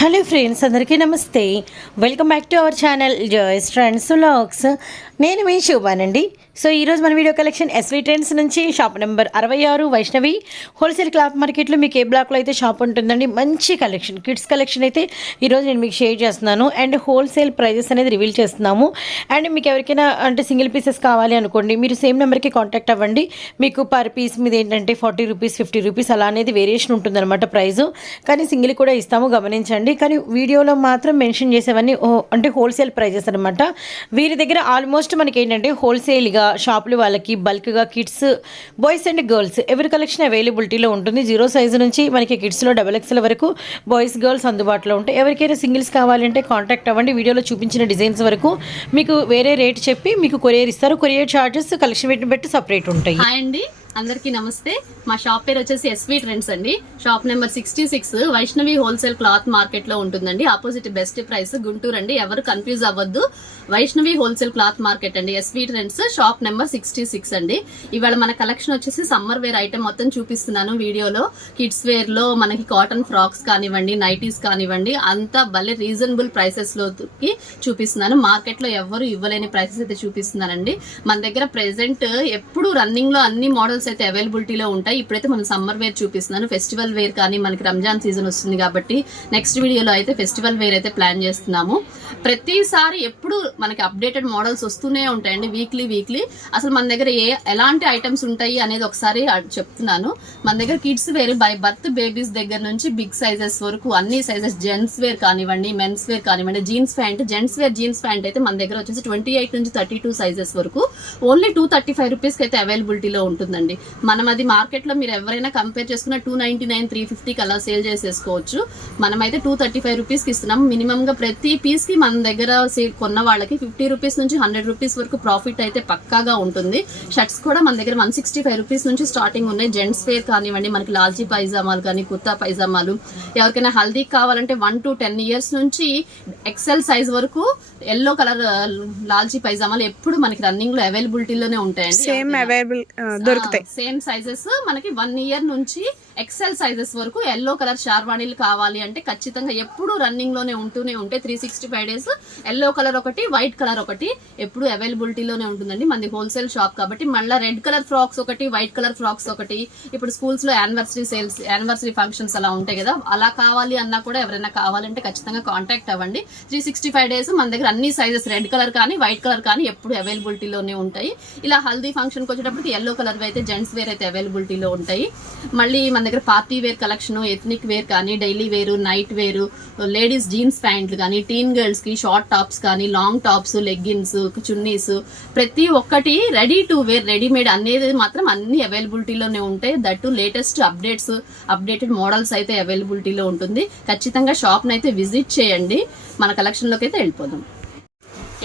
Hello friends, అందరికీ నమస్తే. Welcome back to our channel Joy's trends vlogs. నేను మీ శోభానండి. సో ఈరోజు మన వీడియో కలెక్షన్ ఎస్వి ట్రెండ్స్ నుంచి shop number 66 Vaishnavi wholesale cloth మార్కెట్లో మీకు ఏ బ్లాక్లో అయితే షాప్ ఉంటుందండి. మంచి కలెక్షన్, కిడ్స్ కలెక్షన్ అయితే ఈరోజు నేను మీకు షేర్ చేస్తున్నాను. అండ్ హోల్సేల్ ప్రైజెస్ అనేది రివీల్ చేస్తున్నాము. అండ్ మీకు ఎవరికైనా అంటే సింగిల్ పీసెస్ కావాలి అనుకోండి, మీరు సేమ్ నెంబర్కి కాంటాక్ట్ అవ్వండి. మీకు పర్ పీస్ మీద ఏంటంటే 40 రూపీస్ 50 రూపీస్ అలా అనేది వేరియేషన్ ఉంటుందన్నమాట ప్రైజు. కానీ సింగిల్ కూడా ఇస్తాము, గమనించండి. కానీ వీడియోలో మాత్రం మెన్షన్ చేసేవన్నీ అంటే హోల్సేల్ ప్రైజెస్ అనమాట. వీరి దగ్గర ఆల్మోస్ట్ మనకి ఏంటంటే హోల్సేల్గా షాపులు వాళ్ళకి బల్క్గా కిడ్స్, బాయ్స్ అండ్ గర్ల్స్ ఎవరి కలెక్షన్ అవైలబిలిటీలో ఉంటుంది. 0 సైజు నుంచి మనకి కిడ్స్లో XXL వరకు బాయ్స్ గర్ల్స్ అందుబాటులో ఉంటాయి. ఎవరికైనా సింగిల్స్ కావాలంటే కాంటాక్ట్ అవ్వండి. వీడియోలో చూపించిన డిజైన్స్ వరకు మీకు వేరే రేట్ చెప్పి మీకు కొరియర్ ఇస్తారు. కొరియర్ ఛార్జెస్ కలెక్షన్ వెయిట్ని బట్టి సపరేట్ ఉంటాయి. హాయ్ అండి, అందరికీ నమస్తే. మా షాప్ పేరు వచ్చేసి ఎస్వి ట్రెండ్స్ అండి. Shop number 66 Vaishnavi wholesale cloth market లో ఉంటుందండి. ఆపోజిట్ బెస్ట్ ప్రైస్ గుంటూరు అండి. ఎవరు కన్ఫ్యూజ్ అవ్వద్దు. వైష్ణవి హోల్సేల్ క్లాత్ మార్కెట్ అండి, ఎస్వి ట్రెండ్స్, షాప్ నెంబర్ 66 అండి. ఇవాళ మన కలెక్షన్ వచ్చేసి సమ్మర్ వేర్ ఐటమ్ మొత్తం చూపిస్తున్నాను వీడియోలో. కిడ్స్ వేర్ లో మనకి కాటన్ ఫ్రాక్స్ కానివ్వండి, నైటీస్ కానివ్వండి, అంతా భలే రీజనబుల్ ప్రైసెస్ లోకి చూపిస్తున్నాను. మార్కెట్ లో ఎవరు ఇవ్వలేని ప్రైసెస్ అయితే చూపిస్తున్నానండి. మన దగ్గర ప్రెసెంట్ ఎప్పుడు రన్నింగ్ లో అన్ని మోడల్స్ అయితే అవైలబిలిటీలో ఉంటాయి. ఇప్పుడైతే మనం సమ్మర్ వేర్ చూపిస్తున్నాను. ఫెస్టివల్ వేర్ కానీ మనకి రంజాన్ సీజన్ వస్తుంది కాబట్టి నెక్స్ట్ వీడియోలో అయితే ఫెస్టివల్ వేర్ అయితే ప్లాన్ చేస్తున్నాము. ప్రతిసారి ఎప్పుడు మనకి అప్డేటెడ్ మోడల్స్ వస్తూనే ఉంటాయండి, వీక్లీ. అసలు మన దగ్గర ఎలాంటి ఐటమ్స్ ఉంటాయి అనేది ఒకసారి చెప్తున్నాను. మన దగ్గర kids wear by birth babies దగ్గర నుంచి బిగ్ సైజెస్ వరకు అన్ని సైజెస్, జెంట్స్ వేర్ కానివ్వండి, మెన్స్ వేర్ కానివ్వండి, jeans pant, gents wear jeans pant అయితే మన దగ్గర వచ్చేసి 28 నుంచి 32 సైజెస్ వరకు ఓన్లీ 235 రూపీస్ కి అయితే అవైలబిలిటీలో ఉంటుందండి. మనం అది మార్కెట్ లో మీరు ఎవరైనా కంపేర్ చేసుకున్న 299, 350 అలా సేల్ చేసేసుకోవచ్చు. మనమైతే 235 రూపీస్ కి ఇస్తున్నాం. మినిమం గా ప్రతి పీస్ కి మన దగ్గర కొన్న వాళ్ళకి 50 రూపీస్ నుంచి 100 రూపీస్ వరకు ప్రాఫిట్ అయితే పక్కాగా ఉంటుంది. షర్ట్స్ కూడా మన దగ్గర 165 రూపీస్ నుంచి స్టార్టింగ్ ఉన్నాయి. జెంట్స్ వేర్ కానివ్వండి, మనకి లాల్చీ పైజామాలు కానీ, కుర్తా పైజామాలు, ఎవరికైనా హల్దీ కావాలంటే 1 to 10 years నుంచి XL సైజ్ వరకు ఎల్లో కలర్ లాల్చీ పైజామాలు ఎప్పుడు మనకి రన్నింగ్ లో అవైలబిలిటీలోనే ఉంటాయండి. సేమ్ అవైలబుల్ దొరుకుతాయి. సేమ్ సైజెస్ మనకి 1 year నుంచి XL సైజెస్ వరకు ఎల్లో కలర్ షార్వాణీలు కావాలి అంటే ఖచ్చితంగా ఎప్పుడు రన్నింగ్ లోనే ఉంటూనే ఉంటాయి. 365 days ఎల్లో కలర్ ఒకటి, వైట్ కలర్ ఒకటి ఎప్పుడు అవైలబిలిటీలోనే ఉంటుందండి. మనది హోల్సేల్ షాప్ కాబట్టి. మళ్ళీ రెడ్ కలర్ ఫ్రాక్స్ ఒకటి, వైట్ కలర్ ఫ్రాక్స్ ఒకటి. ఇప్పుడు స్కూల్స్ లో యానివర్సరీ సేల్స్, యానివర్సరీ ఫంక్షన్స్ అలా ఉంటాయి కదా, అలా కావాలి అన్నా కూడా ఎవరైనా కావాలంటే ఖచ్చితంగా కాంటాక్ట్ అవ్వండి. 365 days మన దగ్గర అన్ని సైజెస్ రెడ్ కలర్ కానీ, వైట్ కలర్ కానీ ఎప్పుడు అవైలబిలిటీలోనే ఉంటాయి. ఇలా హల్దీ ఫంక్షన్కి వచ్చేటప్పటికి ఎల్లో కలర్ అయితే జెంట్స్ వేర్ అయితే అవైలబిలిటీలో ఉంటాయి. మళ్ళీ మన దగ్గర party wear collection, ethnic wear కానీ, daily wear, night wear, ladies jeans ప్యాంట్లు కానీ, టీన్ గర్ల్స్ కి షార్ట్ టాప్స్ కానీ, లాంగ్ టాప్స్, లెగ్గిన్స్, చున్నీస్, ప్రతి ఒక్కటి రెడీ టు వేర్, రెడీమేడ్ అనేది మాత్రం అన్ని అవైలబిలిటీలోనే ఉంటాయి. That latest updates, updated models అయితే అవైలబిలిటీలో ఉంటుంది. ఖచ్చితంగా షాప్ని అయితే విజిట్ చేయండి. మన కలెక్షన్లోకి అయితే వెళ్ళిపోదాం.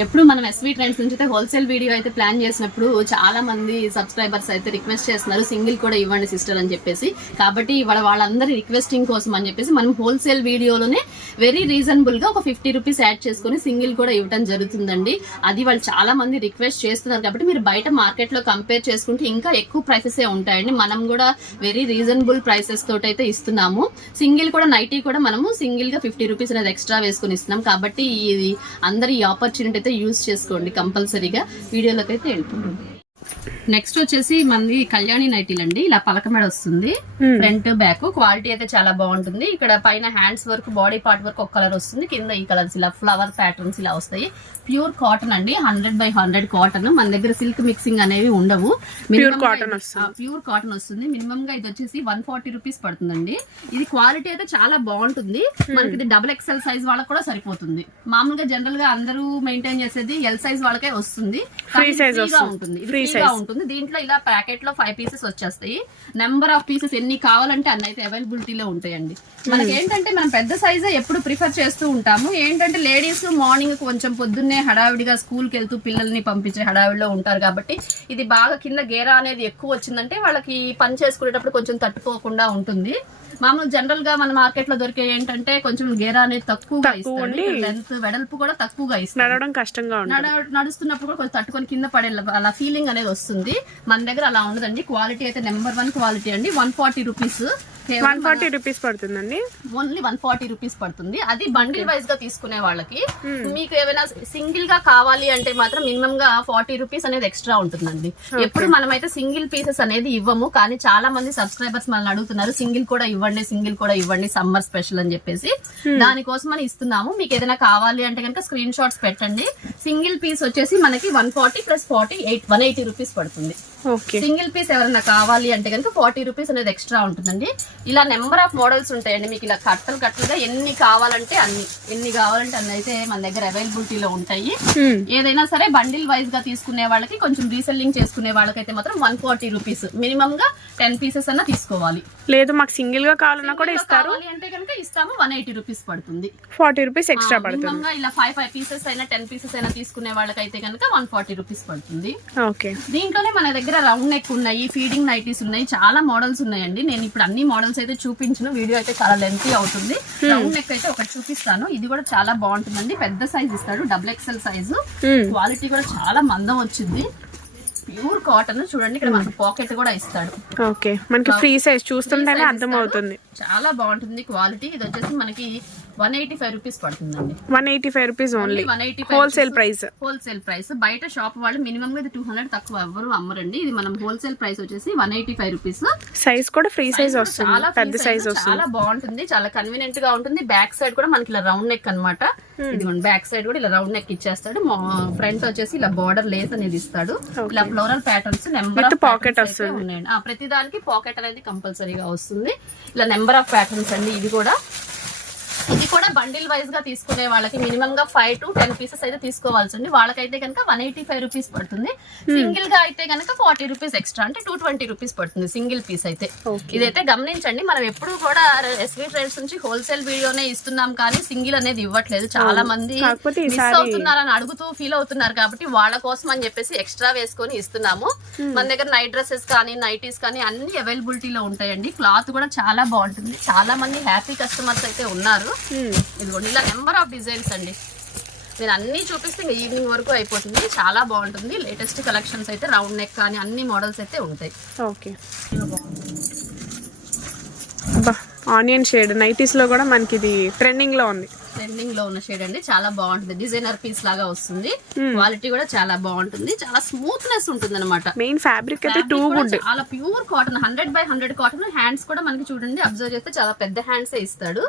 ఎప్పుడు మనం ఎస్వి ట్రెండ్స్ నుంచి అయితే హోల్సేల్ వీడియో అయితే ప్లాన్ చేసినప్పుడు చాలా మంది సబ్స్క్రైబర్స్ అయితే రిక్వెస్ట్ చేస్తున్నారు, సింగిల్ కూడా ఇవ్వండి సిస్టర్ అని చెప్పేసి. కాబట్టి ఇవాళ వాళ్ళందరి రిక్వెస్టింగ్ కోసం అని చెప్పేసి మనం హోల్సేల్ వీడియోలోనే వెరీ రీజనబుల్ గా ఒక 50 రూపీస్ యాడ్ చేసుకుని సింగిల్ కూడా ఇవ్వడం జరుగుతుందండి. అది వాళ్ళు చాలా మంది రిక్వెస్ట్ చేస్తున్నారు కాబట్టి మీరు బయట మార్కెట్ లో కంపేర్ చేసుకుంటే ఇంకా ఎక్కువ ప్రైసెస్ ఉంటాయండి. మనం కూడా వెరీ రీజనబుల్ ప్రైసెస్ తోటి అయితే ఇస్తున్నాము. సింగిల్ కూడా, నైటీ కూడా మనము సింగిల్ గా 50 రూపీస్ అనేది ఎక్స్ట్రా వేసుకుని ఇస్తున్నాం. కాబట్టి ఇది అందరి ఈ ఆపర్చునిటీ యూజ్ చేసుకోండి కంపల్సరీగా. వీడియోలోకి అయితే వెళ్ళిపోండి. నెక్స్ట్ వచ్చేసి మనది కళ్యాణి నైటీలు అండి. ఇలా పలక మెడ వస్తుంది, ఫ్రంట్ బ్యాక్. క్వాలిటీ అయితే చాలా బాగుంటుంది. ఇక్కడ పైన hands work, body part work ఒక కలర్ వస్తుంది, కింద ఈ కలర్స్ ఇలా ఫ్లవర్ ప్యాటర్న్స్ ఇలా వస్తాయి. ప్యూర్ కాటన్ అండి, 100/100 కాటన్. మన దగ్గర సిల్క్ మిక్సింగ్ అనేవి ఉండవు. ప్యూర్ కాటన్ వస్తుంది. మినిమం గా ఇది వచ్చేసి 140 రూపీస్ పడుతుందండి. ఇది క్వాలిటీ అయితే చాలా బాగుంటుంది. మనకి ఇది XXL సైజ్ వాళ్ళకి కూడా సరిపోతుంది. మామూలుగా జనరల్ గా అందరూ మెయింటైన్ చేసేది L సైజ్ వాళ్ళకే వస్తుంది, ఫ్రీగా ఉంటుంది. దీంట్లో ఇలా ప్యాకెట్ లో 5 పీసెస్ వచ్చేస్తాయి. నెంబర్ ఆఫ్ పీసెస్ ఎన్ని కావాలంటే అన్ని అయితే అవైలబిలిటీలో ఉంటాయండి. మనకి ఏంటంటే మనం పెద్ద సైజే ఎప్పుడు ప్రిఫర్ చేస్తూ ఉంటాము. ఏంటంటే లేడీస్ మార్నింగ్ కొంచెం పొద్దున్నే హడావిడిగా స్కూల్కి వెళ్తూ పిల్లల్ని పంపించే హడావిడిలో ఉంటారు కాబట్టి ఇది బాగా కింద గేరా అనేది ఎక్కువ వచ్చిందంటే వాళ్ళకి పని చేసుకునేటప్పుడు కొంచెం తట్టుకోకుండా ఉంటుంది. మామూలు జనరల్ గా మన మార్కెట్ లో దొరికే ఏంటంటే కొంచెం గేరా అనేది తక్కువగా ఇస్తుంది, లెంత్ వెడల్పు కూడా తక్కువగా ఇస్తుంది. నడుస్తున్నప్పుడు కూడా కొంచెం తట్టుకొని కింద పడే అలా ఫీలింగ్ అనేది వస్తుంది. మన దగ్గర అలా ఉండదండి. క్వాలిటీ అయితే నెంబర్ 1 క్వాలిటీ అండి. 140 రూపీస్ 140 రూపీస్ పడుతుందండి. ఓన్లీ 140 రూపీస్ పడుతుంది. అది బండిల్ వైజ్ గా తీసుకునే వాళ్ళకి. మీకు ఏమైనా సింగిల్ గా కావాలి అంటే మాత్రం మినిమం గా 40 రూపీస్ అనేది ఎక్స్ట్రా ఉంటుందండి. ఎప్పుడు మనమైతే సింగిల్ పీసెస్ అనేది ఇవ్వము, కానీ చాలా మంది సబ్స్క్రైబర్స్ మనల్ని అడుగుతున్నారు సింగిల్ కూడా ఇవ్వండి సమ్మర్ స్పెషల్ అని చెప్పేసి. దానికోసం అని ఇస్తున్నాము. మీకు ఏదైనా కావాలి అంటే కనుక స్క్రీన్ షాట్స్ పెట్టండి. సింగిల్ పీస్ వచ్చేసి మనకి 140 + 40 180 రూపీస్ పడుతుంది. సింగిల్ పీస్ ఎవరైనా కావాలి అంటే కనుక 40 రూపీస్ అనేది ఎక్స్ట్రా ఉంటుందండి. ఇలా నెంబర్ ఆఫ్ మోడల్స్ ఉంటాయండి. మీకు ఇలా కట్టలుగా ఎన్ని కావాలంటే అన్ని అయితే మన దగ్గర అవైలబిలిటీలో ఉంటాయి. ఏదైనా సరే బండిల్ వైజ్ గా తీసుకునే వాళ్ళకి, కొంచెం రీసెల్లింగ్ చేసుకునే వాళ్ళకైతే మాత్రం 140 రూపీస్ మినిమం గా 10 పీసెస్ అన్న తీసుకోవాలి. లేదు మాకు సింగిల్ గా కావాలన్నా కూడా ఇస్తారు అంటే కనుక ఇస్తాము. 180 రూపీస్ పడుతుంది. 40 రూపీస్ ఎక్స్ట్రా పడుతుంది. ఇలా 5 పీసెస్ అయినా 10 పీసెస్ అయినా తీసుకునే వాళ్ళకైతే కనుక 140 రూపీస్ పడుతుంది. ఓకే, దీంట్లోనే మన దగ్గర రౌండ్ నెక్ ఉన్నాయి, ఫీడింగ్ నైటీస్ ఉన్నాయి, చాలా మోడల్స్ ఉన్నాయండి. నేను ఇప్పుడు అన్ని మోడల్స్ అయితే చూపించను, వీడియో అయితే చాలా లెంతీ అవుతుంది. రౌండ్ నెక్ అయితే ఒకటి చూపిస్తాను. ఇది కూడా చాలా బాగుంటుందండి. పెద్ద సైజ్ ఇస్తాడు, XXL సైజు. క్వాలిటీ కూడా చాలా మందం వచ్చింది. Pure cotton. చూడండి ఇక్కడ మనకు పాకెట్ కూడా ఇస్తాడు. ఓకే, మనకి ఫ్రీ సైజ్ చూస్తుంటేనే అర్థం అవుతుంది. చాలా బాగుంటుంది క్వాలిటీ. ఇది వచ్చేసి మనకి 185 రూపీస్ పడుతుందండి. 185 రూపీస్ ఓన్లీ. Wholesale price. బయట షాప్ వాళ్ళు మినిమం గా ఇది 200 తక్కువ ఎవరు అమ్మరండి. ఇది మనం హోల్సేల్ ప్రైస్ వచ్చేసి 185 రూపీస్. సైజ్ కూడా ఫ్రీ సైజ్ వస్తుంది, పెద్ద సైజ్ వస్తుంది. చాలా బాగుంటుంది, చాలా కన్వీనియంట్ గా ఉంటుంది. బ్యాక్ సైడ్ కూడా మనకి ఇలా రౌండ్ నెక్ అన్నమాట. ఇదిగోండి బ్యాక్ సైడ్ కూడా ఇలా రౌండ్ నెక్ ఇచ్చేస్తాడు. ఫ్రంట్ వచ్చేసి ఇలా బార్డర్ లేస్ అనేది ఇస్తాడు. ఇలా floral patterns number of pocket వస్తుంది. ప్రతి దానికి పాకెట్ అనేది కంపల్సరీగా వస్తుంది. ఇలా నెంబర్ ఆఫ్ ప్యాటర్న్స్ అండి. ఇది కూడా బండిల్ వైజ్ గా తీసుకునే వాళ్ళకి మినిమం గా 5 to 10 పీసెస్ అయితే తీసుకోవాల్సి ఉంది. వాళ్ళకైతే కనుక 185 రూపీస్ పడుతుంది. సింగిల్ గా అయితే కనుక 40 రూపీస్ ఎక్స్ట్రా, అంటే 220 రూపీస్ పడుతుంది సింగిల్ పీస్ అయితే. ఇదైతే గమనించండి. మనం ఎప్పుడు కూడా ఎస్వి ట్రెండ్స్ నుంచి హోల్సేల్ వీడియోనే ఇస్తున్నాం, కానీ సింగిల్ అనేది ఇవ్వట్లేదు. చాలా మంది మిస్ అవుతున్నారని అడుగుతూ ఫీల్ అవుతున్నారు, కాబట్టి వాళ్ళ కోసం అని చెప్పేసి ఎక్స్ట్రా వేసుకొని ఇస్తున్నాము. మన దగ్గర నైట్ డ్రెస్సెస్ కానీ నైటీస్ కానీ అన్ని అవైలబిలిటీలో ఉంటాయండి. క్లాత్ కూడా చాలా బాగుంటుంది. చాలా మంది హ్యాపీ కస్టమర్స్ అయితే ఉన్నారు. ఇదిగోండి ఇలా నెంబర్ ఆఫ్ డిజైన్స్ అండి. నేను అన్ని చూపిస్తే ఇంకా ఈవినింగ్ వరకు అయిపోతుంది. చాలా బాగుంటుంది. లేటెస్ట్ కలెక్షన్స్ అయితే రౌండ్ నెక్ కానీ అన్ని మోడల్స్ అయితే ఉంటాయి. ఓకే, ఆనియన్ షేడ్ నైటీస్ లో కూడా మనకి ఇది ట్రెండింగ్ లో ఉంది. ట్రెండింగ్ లో ఉన్న షేడ్ అండి. చాలా బాగుంటుంది. డిజైనర్ పీస్ లాగా వస్తుంది. క్వాలిటీ కూడా చాలా బాగుంటుంది. చాలా స్మూత్నెస్ ఉంటుంది అనమాట. మెయిన్ ఫ్యాబ్రిక్ అయితే టూ గుడ్. చాలా ప్యూర్ కాటన్, 100/100 కాటన్. హ్యాండ్స్ కూడా మనకి చూడండి, అబ్జర్వ్ చేస్తే చాలా పెద్ద హ్యాండ్స్ ఇస్తాడు.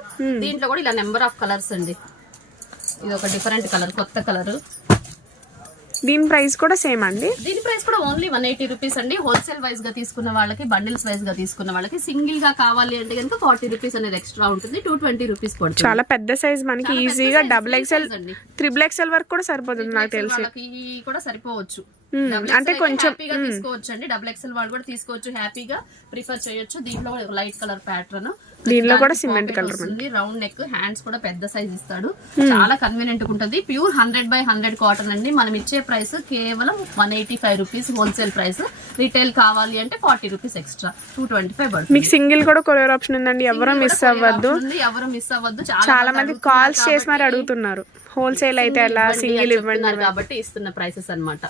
దీంట్లో కూడా ఇలా నెంబర్ ఆఫ్ కలర్స్ అండి. ఇది ఒక డిఫరెంట్ కలర్, కొత్త కలర్. దీని ప్రైస్ కూడా సేమ్ అండి. దీని ప్రైస్ కూడా ఓన్లీ 180 రూపీస్ అండి. హోల్సేల్ వైజ్ గా తీసుకున్న వాళ్ళకి, బండిల్స్ వైజ్ గా తీసుకున్న వాళ్ళకి, సింగిల్ గా కావాలి అంటే కనుక 40 రూపీస్ అనేది ఎక్స్ట్రా ఉంటుంది. 220 రూపీస్ పడుతుంది. చాలా పెద్ద సైజ్ మనకి ఈజీగా XXL, XXL వరకు కూడా సరిపోతుంది నాకు తెలిసి. కూడా సరిపోవచ్చు. అంటే కొంచెం తీసుకోవచ్చు అండి. XXL వాళ్ళు కూడా తీసుకోవచ్చు, హ్యాపీగా ప్రిఫర్ చేయొచ్చు. దీంట్లో లైట్ కలర్ ప్యాటర్న్, దీనిలో కూడా సిమెంట్ కలర్ ఉంది. రౌండ్ నెక్, హ్యాండ్స్ కూడా పెద్ద సైజ్ ఇస్తాడు. చాలా కన్వీనియంట్ గా ఉంటుంది. ప్యూర్ 100/100 కాటన్ అండి. మనం ఇచ్చే ప్రైస్ కేవలం 185 రూపీస్ హోల్సేల్ ప్రైస్. రీటైల్ కావాలి అంటే 40 రూపీస్ ఎక్స్ట్రా, 225 పడుతుంది. మీకు సింగిల్ కూడా కొరియర్ ఆప్షన్ ఉందండి. ఎవరు మిస్ అవ్వద్దు. చాలా మంది కాల్స్ చేసి మరి అడుగుతున్నారు, హోల్సేల్ అయితే ఎలా, సింగిల్ ఇవ్వండి కాబట్టి ఇస్తున్న ప్రైసెస్ అన్నమాట.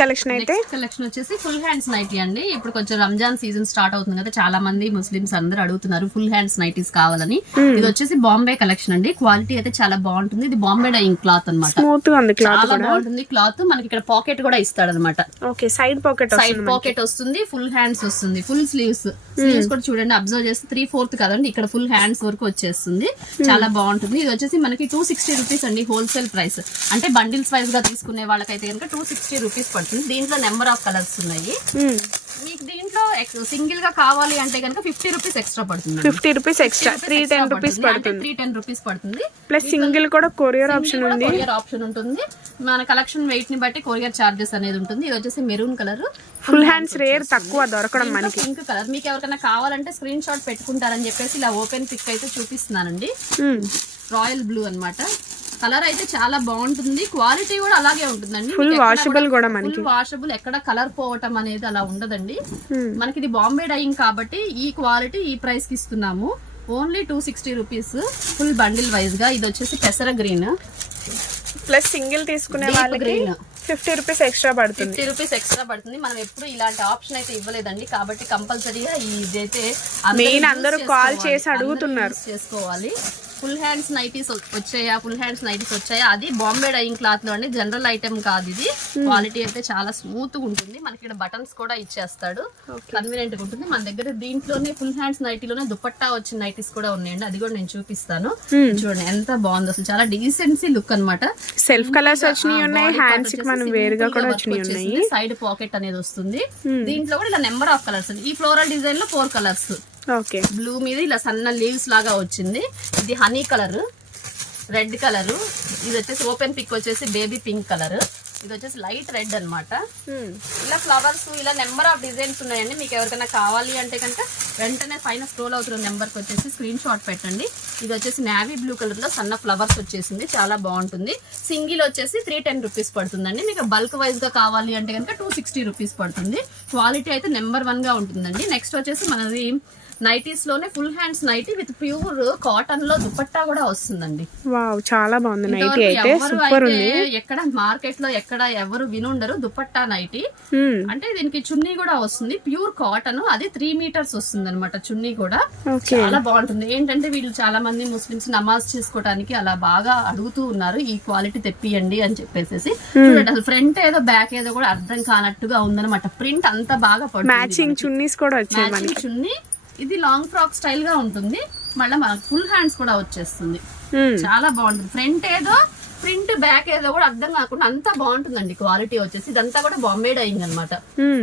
కలెక్షన్ అయితే కలెక్షన్ వచ్చేసి ఫుల్ హ్యాండ్స్ నైటీ అండి. ఇప్పుడు కొంచెం రంజాన్ సీజన్ స్టార్ట్ అవుతుంది కదా, చాలా మంది ముస్లిమ్స్ అందరూ అడుగుతున్నారు ఫుల్ హ్యాండ్స్ నైటీస్ కావాలని. ఇది వచ్చేసి బాంబే కలెక్షన్ అండి. క్వాలిటీ అయితే చాలా బాగుంటుంది. ఇది బాంబే డైయింగ్ క్లాత్ అనమాట. చాలా బాగుంటుంది క్లాత్. మనకి ఇక్కడ పాకెట్ కూడా ఇస్తాడు అనమాట. సైడ్ పాకెట్ వస్తుంది. ఫుల్ హ్యాండ్స్ వస్తుంది. ఫుల్ స్లీవ్స్ కూడా చూడండి, అబ్జర్వ్ చేస్తే 3/4 కదండి, ఇక్కడ ఫుల్ హ్యాండ్స్ వరకు వచ్చేస్తుంది. చాలా బాగుంటుంది. ఇది వచ్చేసి మనకి 260 రూపీస్ అండి హోల్సేల్ ప్రైస్. అంటే బండిల్స్ వైజ్ గా తీసుకునే వాళ్ళకైతే కనుక 260 రూపీస్ పడుతుంది. దీంట్లో నెంబర్ ఆఫ్ కలర్స్ ఉన్నాయి. మీకు దీంట్లో సింగిల్ గా కావాలి అంటే కనుక 50 రూపీస్ ఎక్స్ట్రా పడుతుంది. 50 రూపీస్ ఎక్స్ట్రా, 310 రూపీస్ పడుతుంది. 310 రూపీస్ పడుతుంది. ప్లస్ సింగిల్ కూడా కొరియర్ ఆప్షన్ ఉంది. కొరియర్ ఆప్షన్ ఉంటుంది. మన కలెక్షన్ వెయిట్ ని బట్టి కొరియర్ చార్జెస్ అనేది ఉంటుంది. ఇది వచ్చేసి maroon colour. Full hands rare, తక్కువ దొరకడం మనకి. Pink colour. మీకు ఎవరికైనా కావాలంటే స్క్రీన్ షాట్ పెట్టుకుంటారని చెప్పేసి ఇలా ఓపెన్ పిక్ అయితే చూపిస్తున్నానండి. రాయల్ బ్లూ అన్నమాట. కలర్ అయితే చాలా బాగుంటుంది. క్వాలిటీ కూడా అలాగే ఉంటుందండి. ఫుల్ వాషబుల్ కూడా మనకి. ఫుల్ వాషబుల్, ఎక్కడ కలర్ పోవటం అనేది అలా ఉండదండి. మనకి ఇది బాంబే డైయింగ్ కాబట్టి ఈ క్వాలిటీ ఈ ప్రైస్ కి ఇస్తున్నాము. Only 260 rupees full bundle wise గా. ఇది వచ్చేసి పెసర గ్రీన్. ప్లస్ సింగిల్ తీసుకునే వాళ్ళకి 50 రూపీస్ ఎక్స్ట్రా పడుతుంది. 50 రూపీస్ ఎక్స్ట్రా పడుతుంది. మనం ఎప్పుడు ఇలాంటి ఆప్షన్ అయితే ఇవ్వలేదండి, కాబట్టి కంపల్సరీగా ఇదైతే మెయిన్ అందరూ కాల్ చేసి అడుగుతున్నారు. చేసుకోవాలి. ఫుల్ హ్యాండ్స్ నైటీస్ వచ్చాయా, అది బాంబే డైయింగ్ క్లాత్ లో అండి, జనరల్ ఐటమ్ కాదు ఇది. క్వాలిటీ అయితే చాలా స్మూత్ గా ఉంటుంది. మనకి ఇక్కడ బటన్స్ కూడా ఇచ్చేస్తాడు, కన్వీనియంట్ గా ఉంటుంది. మన దగ్గర దీంట్లోనే ఫుల్ హ్యాండ్స్ నైటీలోనే దుపట్టా వచ్చిన నైటీస్ కూడా ఉన్నాయండి, అది కూడా నేను చూపిస్తాను. చూడండి ఎంత బాగుంది, అసలు చాలా డీసెన్సీ లుక్ అన్నమాట. సెల్ఫ్ కలర్స్ వచ్చినాయి ఉన్నాయి, హ్యాండ్స్ కి మనం వేరుగా కూడా వచ్చినాయి ఉన్నాయి. సైడ్ పాకెట్ అనేది వస్తుంది. దీంట్లో కూడా ఇలా నెంబర్ ఆఫ్ కలర్స్, ఈ ఫ్లోరల్ డిజైన్ లో 4 కలర్స్. ఓకే, బ్లూ మీద ఇలా సన్న లీవ్స్ లాగా వచ్చింది. ఇది హనీ కలర్, రెడ్ కలర్, ఇది వచ్చేసి ఓపెన్ పిక్ వచ్చేసి బేబీ పింక్ కలర్, ఇది వచ్చేసి లైట్ రెడ్ అన్నమాట. ఇలా ఫ్లవర్స్, ఇలా నెంబర్ ఆఫ్ డిజైన్స్ ఉన్నాయండి. మీకు ఎవరికైనా కావాలి అంటే కనుక వెంటనే పైన స్క్రోల్ అవుతున్న నెంబర్కి వచ్చేసి స్క్రీన్ షాట్ పెట్టండి. ఇది వచ్చేసి నేవీ బ్లూ కలర్ లో సన్న ఫ్లవర్స్ వచ్చేసింది, చాలా బాగుంటుంది. సింగిల్ వచ్చేసి 310 రూపీస్ పడుతుందండి. మీకు బల్క్ వైజ్ గా కావాలి అంటే కనుక 260 రూపీస్ పడుతుంది. క్వాలిటీ అయితే నెంబర్ 1 గా ఉంటుందండి. నెక్స్ట్ వచ్చేసి మనది నైటీస్ లోనే full hands nighty with pure cotton లో దుపట్టా కూడా వస్తుందండి. వావ్, చాలా బాగుంది నైటీ అయితే, సూపర్ ఉంది. ఎక్కడ మార్కెట్ లో ఎక్కడ ఎవరు వినుండరు దుపట్టా నైటీ అంటే. దీనికి చున్నీ కూడా వస్తుంది, ప్యూర్ కాటన్, అది 3 మీటర్స్ వస్తుంది అనమాట చున్నీ కూడా. చాలా బాగుంటుంది. ఏంటంటే వీళ్ళు చాలా మంది ముస్లిమ్స్ నమాజ్ చేసుకోవడానికి అలా బాగా అడుగుతూ ఉన్నారు, ఈ క్వాలిటీ తెప్పియండి అని చెప్పేసి. చూడండి అసలు ఫ్రంట్ ఏదో బ్యాక్ ఏదో కూడా అర్థం కానట్టుగా ఉందన్నమాట. ప్రింట్ అంతా బాగా పడుతుంది. మ్యాచింగ్ చున్నీస్ కూడా వచ్చాయి. చున్నీ ఇది లాంగ్ ఫ్రాక్ స్టైల్ గా ఉంటుంది, మళ్ళీ మనకు ఫుల్ హ్యాండ్స్ కూడా వచ్చేస్తుంది. చాలా బాగుంటుంది. ఫ్రంట్ ఏదో ప్రింట్, బ్యాక్ ఏదో కూడా అర్థం కాకుండా అంతా బాగుంటుందండి. క్వాలిటీ వచ్చేసి ఇదంతా కూడా బాంబే డైయింగ్ అనమాట,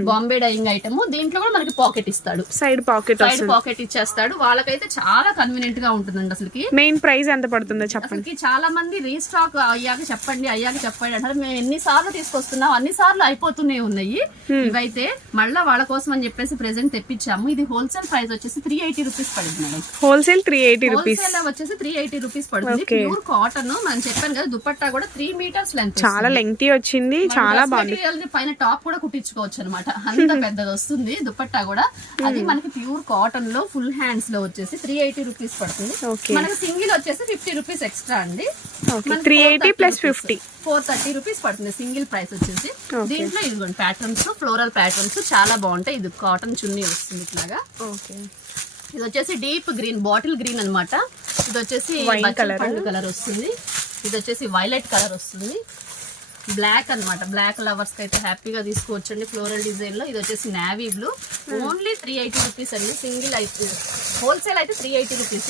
బాంబే డైయింగ్ ఐటమ్. దీంట్లో కూడా మనకి పాకెట్ ఇస్తాడు, సైడ్ పాకెట్ ఇచ్చేస్తాడు. వాళ్ళకైతే చాలా కన్వీనియంట్ గా ఉంటుందండి. అసలుకి మెయిన్ ప్రైస్ ఎంత పడుతుందో చెప్పండి. చాలా మంది రీస్టాక్ అయ్యాక చెప్పండి అంటారు. మేము ఎన్నిసార్లు తీసుకొస్తున్నాం, అన్నిసార్లు అయిపోతూనే ఉన్నాయి. ఇవైతే మళ్ళీ వాళ్ళ కోసం అని చెప్పేసి ప్రెసెంట్ తెప్పించాము. ఇది హోల్సేల్ ప్రైస్ వచ్చేసి 380 రూపీస్ పడుతుంది మేడం. హోల్సేల్ 380 రూపీస్, హోల్సేల్ వచ్చేసి 380 రూపీస్ పడుతుంది. ప్యూర్ కాటన్, మనం చెప్పాను కదా దుపట్టా కూడా 3 మీటర్స్ లెంత్, చాలా లెంగ్తీ వచ్చింది, చాలా బాగుంది. పైన టాప్ కూడా కుట్టించుకోవచ్చు అనమాట, అంత పెద్దది వస్తుంది దుపట్టా కూడా. అది మనకి ప్యూర్ కాటన్ లో ఫుల్ హ్యాండ్స్ లో వచ్చేసి 380 రూపీస్ పడుతుంది. మనకి సింగిల్ వచ్చేసి 50 రూపీస్ ఎక్స్ట్రా అండి. 380 ప్లస్ 50 430 రూపీస్ పడుతుంది సింగిల్ ప్రైస్ వచ్చేసి. దీంట్లో ఇదిగోండి ప్యాటర్న్స్, ఫ్లోరల్ ప్యాటర్న్స్ చాలా బాగుంటాయి. ఇది కాటన్ చున్నీ వస్తుంది ఇట్లాగా. ఇది వచ్చేసి డీప్ గ్రీన్, బాటిల్ గ్రీన్ అన్నమాట. ఇది వచ్చేసి పండు కలర్ వస్తుంది. ఇది వచ్చేసి వైలెట్ కలర్ వస్తుంది. బ్లాక్ అన్నమాట, బ్లాక్ లవర్స్ కి అయితే హ్యాపీగా తీసుకోవచ్చండి ఫ్లోరల్ డిజైన్ లో. ఇది వచ్చేసి నేవీ బ్లూ, ఓన్లీ 380 రూపీస్ అండి. సింగిల్ అయితే హోల్సేల్ అయితే 380 రూపీస్.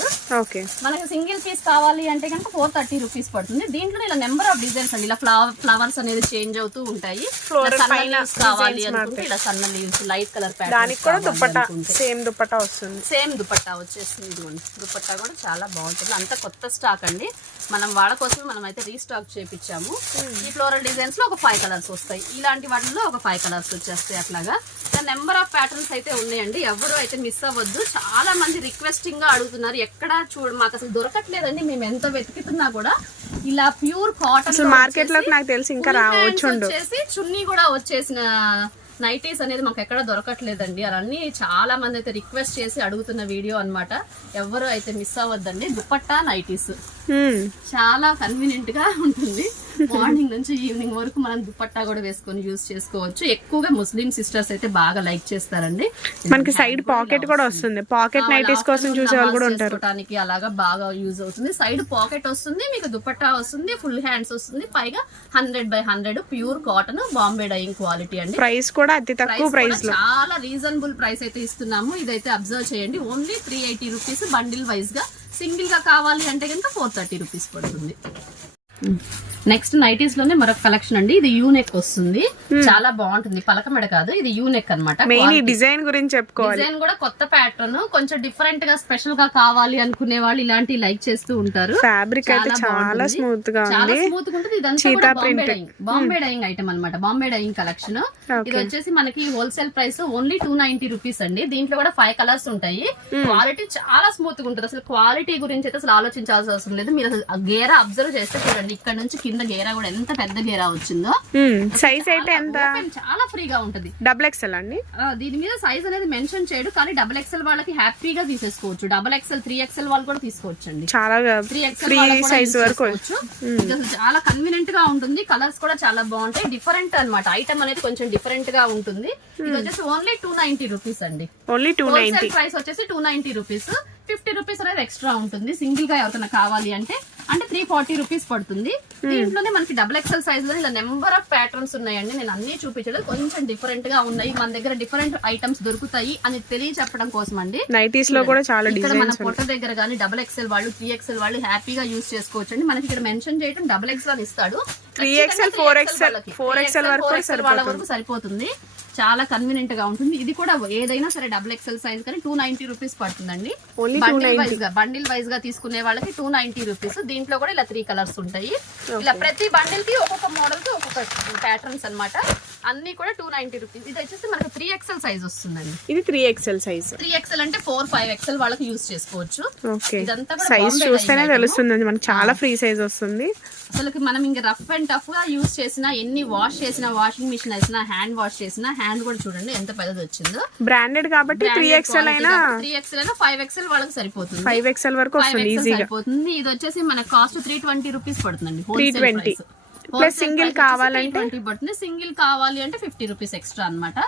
మనకి సింగిల్ పీస్ కావాలి అంటే కనుక 430 రూపీస్ పడుతుంది. దీంట్లో ఇలా నెంబర్ ఆఫ్ డిజైన్స్ అండి, ఇలా ఫ్లవర్స్ అనేది చేంజ్ అవుతూ ఉంటాయి. సన్న లీవ్స్ కావాలి అనుకుంటే ఇలా సన్న leaves, light colour pattern, same dupatta వస్తుంది. సేమ్ దుపట్టా వచ్చేస్తుంది. ఇదిగోండి దుపట్టా కూడా చాలా బాగుంటుంది. అంత కొత్త స్టాక్ అండి, మనం వాళ్ళ కోసం మనం అయితే రీస్టాక్ చేపించాము. ఈ ఫ్లోరల్ డిజైన్స్ లో ఒక 5 కలర్స్ వస్తాయి, ఇలాంటి వాటిలో ఒక 5 కలర్స్ వచ్చేస్తాయి. అట్లాగా నెంబర్ ఆఫ్ ప్యాటర్న్స్ అయితే ఉన్నాయండి, ఎవరు అయితే మిస్ అవ్వద్దు. చాలా మంది రిక్వెస్టింగ్ గా అడుగుతున్నారు, ఎక్కడ మాకు అసలు దొరకట్లేదండి. మేము ఎంత వెతుకుతున్నా కూడా ఇలా ప్యూర్ కాటన్ మార్కెట్ లో నాకు తెలిసి ఇంకా రావచ్చు. వచ్చేసి చున్నీ కూడా వచ్చేసిన నైటీస్ అనేది మాకు ఎక్కడ దొరకట్లేదండి. అవన్నీ చాలా మంది అయితే రిక్వెస్ట్ చేసి అడుగుతున్న వీడియో అన్నమాట. ఎవరు అయితే మిస్ అవ్వద్దండి. దుపట్టా నైటీస్ చాలా కన్వీనియంట్ గా ఉంటుంది. మార్నింగ్ నుంచి ఈవినింగ్ వరకు మనం దుపట్టా కూడా వేసుకొని యూజ్ చేసుకోవచ్చు. ఎక్కువగా ముస్లిం సిస్టర్స్ అయితే బాగా లైక్ చేస్తారండి. మనకి సైడ్ పాకెట్ కూడా వస్తుంది, పాకెట్ నైటీస్ కోసం చూసే వాళ్ళు కూడా ఉంటారు. అలాగా బాగా యూజ్ అవుతుంది. సైడ్ పాకెట్ వస్తుంది, మీకు దుపట్టా వస్తుంది, ఫుల్ హ్యాండ్స్ వస్తుంది, పైగా 100/100 pure cotton Bombay dyeing quality అండి. ప్రైస్ కూడా అతి తక్కువ ప్రైస్ లో చాలా రీజనబుల్ ప్రైస్ అయితే ఇస్తున్నాము. ఇదైతే అబ్జర్వ్ చేయండి, ఓన్లీ 380 రూపీస్. బండిల్ వైజ్ గా సింగిల్ గా కావాలి అంటే కనుక 430 రూపీస్ పడుతుంది. నెక్స్ట్ నైటీస్ లోనే మరొక కలెక్షన్ అండి. ఇది యూనెక్ వస్తుంది, చాలా బాగుంటుంది. పలక మెడ కాదు, ఇది యూనెక్ అన్నమాట. డిజైన్ గురించి చెప్పుకోవాలి. డిజైన్ కూడా కొత్త ప్యాటర్న్, కొంచెం డిఫరెంట్ గా స్పెషల్ గా కావాలి అనుకునే వాళ్ళు ఇలాంటి లైక్ చేస్తూ ఉంటారు. ఫ్యాబ్రిక్ అయితే చాలా స్మూత్ గా చాలా స్మూత్ గా ఉంటుంది. ఇదంతా బాంబే డైయింగ్ ఐటమ్ అన్నమాట, బాంబే డైయింగ్ కలెక్షన్. ఇది వచ్చేసి మనకి హోల్సేల్ ప్రైస్ ఓన్లీ 290 రూపీస్ అండి. దీంట్లో కూడా 5 కలర్స్ ఉంటాయి. క్వాలిటీ చాలా స్మూత్ గా ఉంటుంది. అసలు క్వాలిటీ గురించి అయితే అసలు ఆలోచించాల్సిన అవసరం లేదు. మీరు అసలు గేరా అబ్జర్వ్ చేస్తే చూడండి, ఇక్కడ నుంచి కింద కింద గేరా కూడా ఎంత పెద్ద గేరా వచ్చిందో. సైజ్ అయితే ఎంత? చాలా ఫ్రీగా ఉంటది. డబుల్ ఎక్స్ఎల్ అండి. దీని మీద సైజ్ అనేది మెన్షన్ చేయడు, కానీ డబుల్ ఎక్స్ఎల్ వాళ్ళకి హ్యాపీగా తీసేసుకోవచ్చు. డబుల్ ఎక్స్ఎల్ 3XL వాళ్ళు కూడా తీసుకోవచ్చు అండి. చాలా 3XL సైజ్ వరకు చాలా కన్వీనియంట్ గా ఉంటుంది. కలర్స్ కూడా చాలా బాగుంటాయి. డిఫరెంట్ అన్నమాట. ఐటమ్ అనేది కొంచెం డిఫరెంట్ గా ఉంటుంది. ఇది వచ్చేసి ఓన్లీ 290 రూపీస్ అండి. ఓన్లీ 290. ప్రైస్ వచ్చేసి 290 రూపీస్. 50 రూపీస్ అనేది ఎక్స్ట్రా ఉంటుంది సింగిల్ గా ఎవరికైనా కావాలి అంటే 340 రూపీస్ పడుతుంది. దీంట్లోనే మనకి డబుల్ ఎక్స్ఎల్ సైజ్ లో ఇలా నెంబర్ ఆఫ్ ప్యాటర్న్స్ ఉన్నాయండి. నేను అన్ని చూపించలేదు, కొంచెం డిఫరెంట్ గా ఉన్నాయి. మన దగ్గర డిఫరెంట్ ఐటమ్స్ దొరుకుతాయి అని తెలియచెప్పడం కోసం అండి. నైటీస్ లో కూడా చాలా ఇక్కడ మన డిజైన్స్ పొట్ట దగ్గర కానీ డబుల్ ఎక్స్ఎల్ వాళ్ళు 3XL వాళ్ళు హ్యాపీగా యూజ్ చేసుకోవచ్చు అండి. మనకి ఇక్కడ మెన్షన్ చేయడం డబుల్ ఎక్స్ఎల్ అని ఇస్తాడు. 3XL 4XL వరకు సరిపోతుంది. చాలా కన్వీనియంట్ గా ఉంటుంది. ఇది కూడా ఏదైనా సరే డబుల్ ఎక్స్ఎల్ సైజ్ కానీ 290 రూపీస్ పడుతుందండి. బండిల్ వైజ్ గా తీసుకునే వాళ్ళకి 290 రూపీస్. దీంట్లో కూడా ఇలా 3 కలర్స్ ఉంటాయి. ఇలా ప్రతి బండిల్ కి ఒక్కొక్క మోడల్ కి ఒక్కొక్క ప్యాటర్న్స్ అన్నమాట. అన్ని కూడా 290 రూపీస్. ఇది వచ్చేసి మనకి 3XL సైజ్ వస్తుందండి. ఇది 3XL సైజ్. 3XL అంటే 4-5XL వాళ్ళకి యూజ్ చేసుకోవచ్చు. ఇదంతా కూడా సైజ్ చూస్తేనే తెలుస్తుంది మనకి చాలా ఫ్రీ సైజ్ వస్తుంది. అసలు మనం ఇంకా రఫ్ అండ్ టఫ్ గా యూజ్ చేసినా, ఎన్ని వాష్ చేసినా, వాషింగ్ మిషన్ వేసినా, హ్యాండ్ వాష్ చేసినా, హ్యాండ్ కూడా చూడండి ఎంత పెద్దది వచ్చిందో. బ్రాండెడ్ కాబట్టి 3XL అయినా 5XL వాళ్ళకి సరిపోతుంది. 5XL వరకు వస్తుంది ఈజీగా. సరిపోతుంది. ఇది వచ్చేసి మన కాస్ట్ 320 రూపీస్ పడుతుందండి. 320 ప్లస్ సింగిల్ కావాలంటే 320 పడుతుంది. సింగిల్ కావాలి అంటే 50 రూపీస్ ఎక్స్ట్రా అన్నమాట.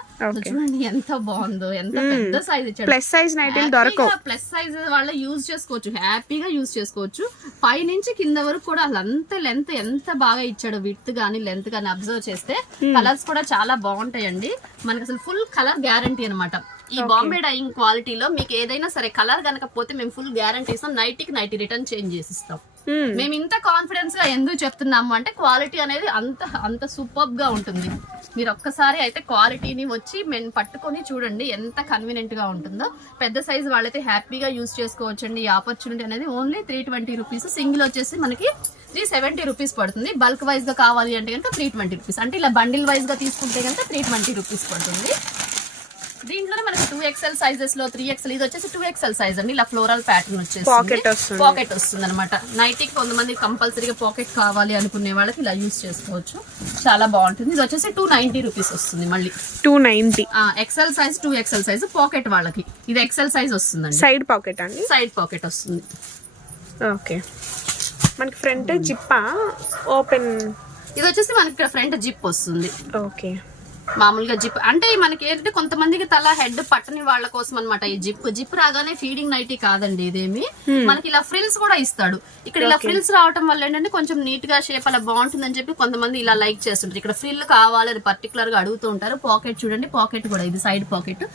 చూడండి ఎంత బాగుందో, ఎంత పెద్ద సైజ్ ఇచ్చాడు. ప్లస్ సైజ్ నైటీలు దొరకవు. ప్లస్ సైజ్ వాళ్ళ యూజ్ చేసుకోవచ్చు, హ్యాపీగా యూజ్ చేసుకోవచ్చు. పై నుంచి కింద వరకు కూడా అంత లెంత్ ఎంత బాగా ఇచ్చాడు. విడ్త్ గానీ లెంత్ గానీ అబ్జర్వ్ చేస్తే కలర్స్ కూడా చాలా బాగుంటాయండి. మనకి అసలు ఫుల్ కలర్ గ్యారంటీ అనమాట. ఈ బాంబే డైయింగ్ క్వాలిటీలో మీకు ఏదైనా సరే కలర్ కనుక పోతే మేము ఫుల్ గ్యారంటీ ఇస్తాం. నైటీకి నైటీ రిటర్న్ చేంజ్ చేసిస్తాం. మేము ఇంత కాన్ఫిడెన్స్ గా ఎందుకు చెప్తున్నాము అంటే క్వాలిటీ అనేది అంత సూపర్ గా ఉంటుంది. మీరు ఒక్కసారి అయితే క్వాలిటీని వచ్చి మేము పట్టుకొని చూడండి ఎంత కన్వీనియంట్ గా ఉంటుందో. పెద్ద సైజ్ వాళ్ళైతే హ్యాపీగా యూజ్ చేసుకోవచ్చండి. ఈ ఆపర్చునిటీ అనేది ఓన్లీ 320 రూపీస్. సింగిల్ వచ్చేసి మనకి 370 రూపీస్ పడుతుంది. బల్క్ వైజ్ గా కావాలి అంటే కనుక 320 రూపీస్. అంటే ఇలా బండిల్ వైజ్ గా తీసుకుంటే కనుక 320 రూపీస్ పడుతుంది. దీంట్లోనే మనకి 2XL సైజెస్ లో 3XL. ఇది వచ్చేసి 2XL సైజ్ అండి. ఇలా ఫ్లోరల్ ప్యాటర్న్ వచ్చేసి పాకెట్ వస్తుంది అనమాట. నైటీకి కొంతమంది కంపల్సరీగా పాకెట్ కావాలి అనుకునే వాళ్ళకి ఇలా యూజ్ చేసుకోవచ్చు. చాలా బాగుంటుంది. ఇది వచ్చేసి 290 రూపీస్ వస్తుంది. మళ్ళీ 290 XL size 2XL size pocket వాళ్ళకి. ఇది XL సైజ్ వస్తుందండి. సైడ్ పాకెట్ అండి. సైడ్ పాకెట్ వస్తుంది. ఓకే. మనకి ఫ్రంట్ జిప్పా ఓపెన్. ఇది వచ్చేసి మనకి ఇక్కడ ఫ్రంట్ జిప్ వస్తుంది. ఓకే. మామూలుగా జిప్ అంటే మనకి ఏంటంటే కొంతమందికి తల హెడ్ పట్టని వాళ్ళ కోసం అనమాట. ఈ జిప్ రాగానే ఫీడింగ్ నైటీ కాదండి ఇదేమి. మనకి ఇలా ఫ్రిల్స్ కూడా ఇస్తాడు. ఇక్కడ ఇలా ఫ్రిల్స్ రావడం వల్ల ఏంటంటే కొంచెం నీట్ గా షేప్ అలా బాగుంటుందని చెప్పి కొంతమంది ఇలా లైక్ చేస్తుంటారు. ఇక్కడ ఫ్రిల్ కావాలని పర్టికులర్ గా అడుగుతూ ఉంటారు. పాకెట్ చూడండి, పాకెట్ కూడా ఇది సైడ్ పాకెట్.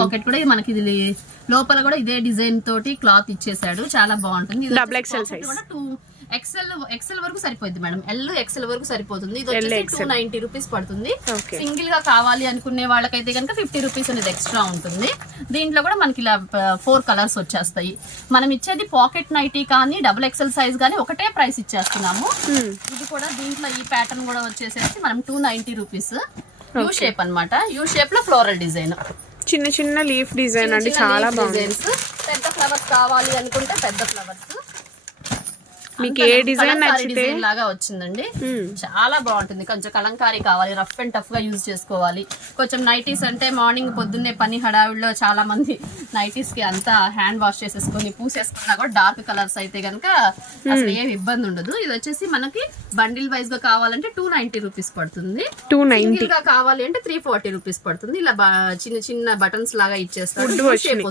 పాకెట్ కూడా మనకి ఇది లోపల కూడా ఇదే డిజైన్ తోటి క్లాత్ ఇచ్చేసాడు. చాలా బాగుంటుంది. Double XL size. ఎక్సెల్ వరకు సరిపోద్ది మేడం. ఎక్సెల్ వరకు సరిపోతుంది. ఇది వచ్చేసి 290 రూపీస్ పడుతుంది. సింగిల్ గా కావాలి అనుకునే వాళ్ళకైతే కనుక 50 రూపీస్ అనేది ఎక్స్ట్రా ఉంటుంది. దీంట్లో కూడా మనకి ఇలా 4 కలర్స్ వచ్చేస్తాయి. మనం ఇచ్చేది పాకెట్ నైటీ కానీ డబుల్ ఎక్సెల్ సైజ్ కానీ ఒకటే ప్రైస్ ఇచ్చేస్తున్నాము. ఇది కూడా దీంట్లో ఈ ప్యాటర్న్ కూడా వచ్చేసేసి మనం 290 రూపీస్. యూ షేప్ అనమాట. యూ షేప్ లో ఫ్లోరల్ డిజైన్, చిన్న చిన్న లీఫ్ డిజైన్ అండి. చాలా బాగుంది. పెద్ద ఫ్లవర్స్ కావాలి అనుకుంటే పెద్ద ఫ్లవర్స్. మీకు ఏ డిజైన్ నచ్చితే లాగా వచ్చిందండి. చాలా బాగుంటుంది. కొంచెం కలంకారీ కావాలి, రఫ్ అండ్ టఫ్ గా యూజ్ చేసుకోవాలి. కొంచెం నైటీస్ అంటే మార్నింగ్ పొద్దున్నే పని హడావిడిలో చాలా మంది నైటీస్ కి అంతా హ్యాండ్ వాష్ చేసేసుకొని పూసేసుకున్నా కూడా డార్క్ కలర్స్ అయితే కనుక అసలు ఏం ఇబ్బంది ఉండదు. ఇది వచ్చేసి మనకి బండిల్ వైజ్ గా కావాలంటే 290 రూపీస్ పడుతుంది. 290 గా కావాలి అంటే 340 రూపీస్ పడుతుంది. ఇలా చిన్న చిన్న బటన్స్ లాగా ఇచ్చేస్తారు.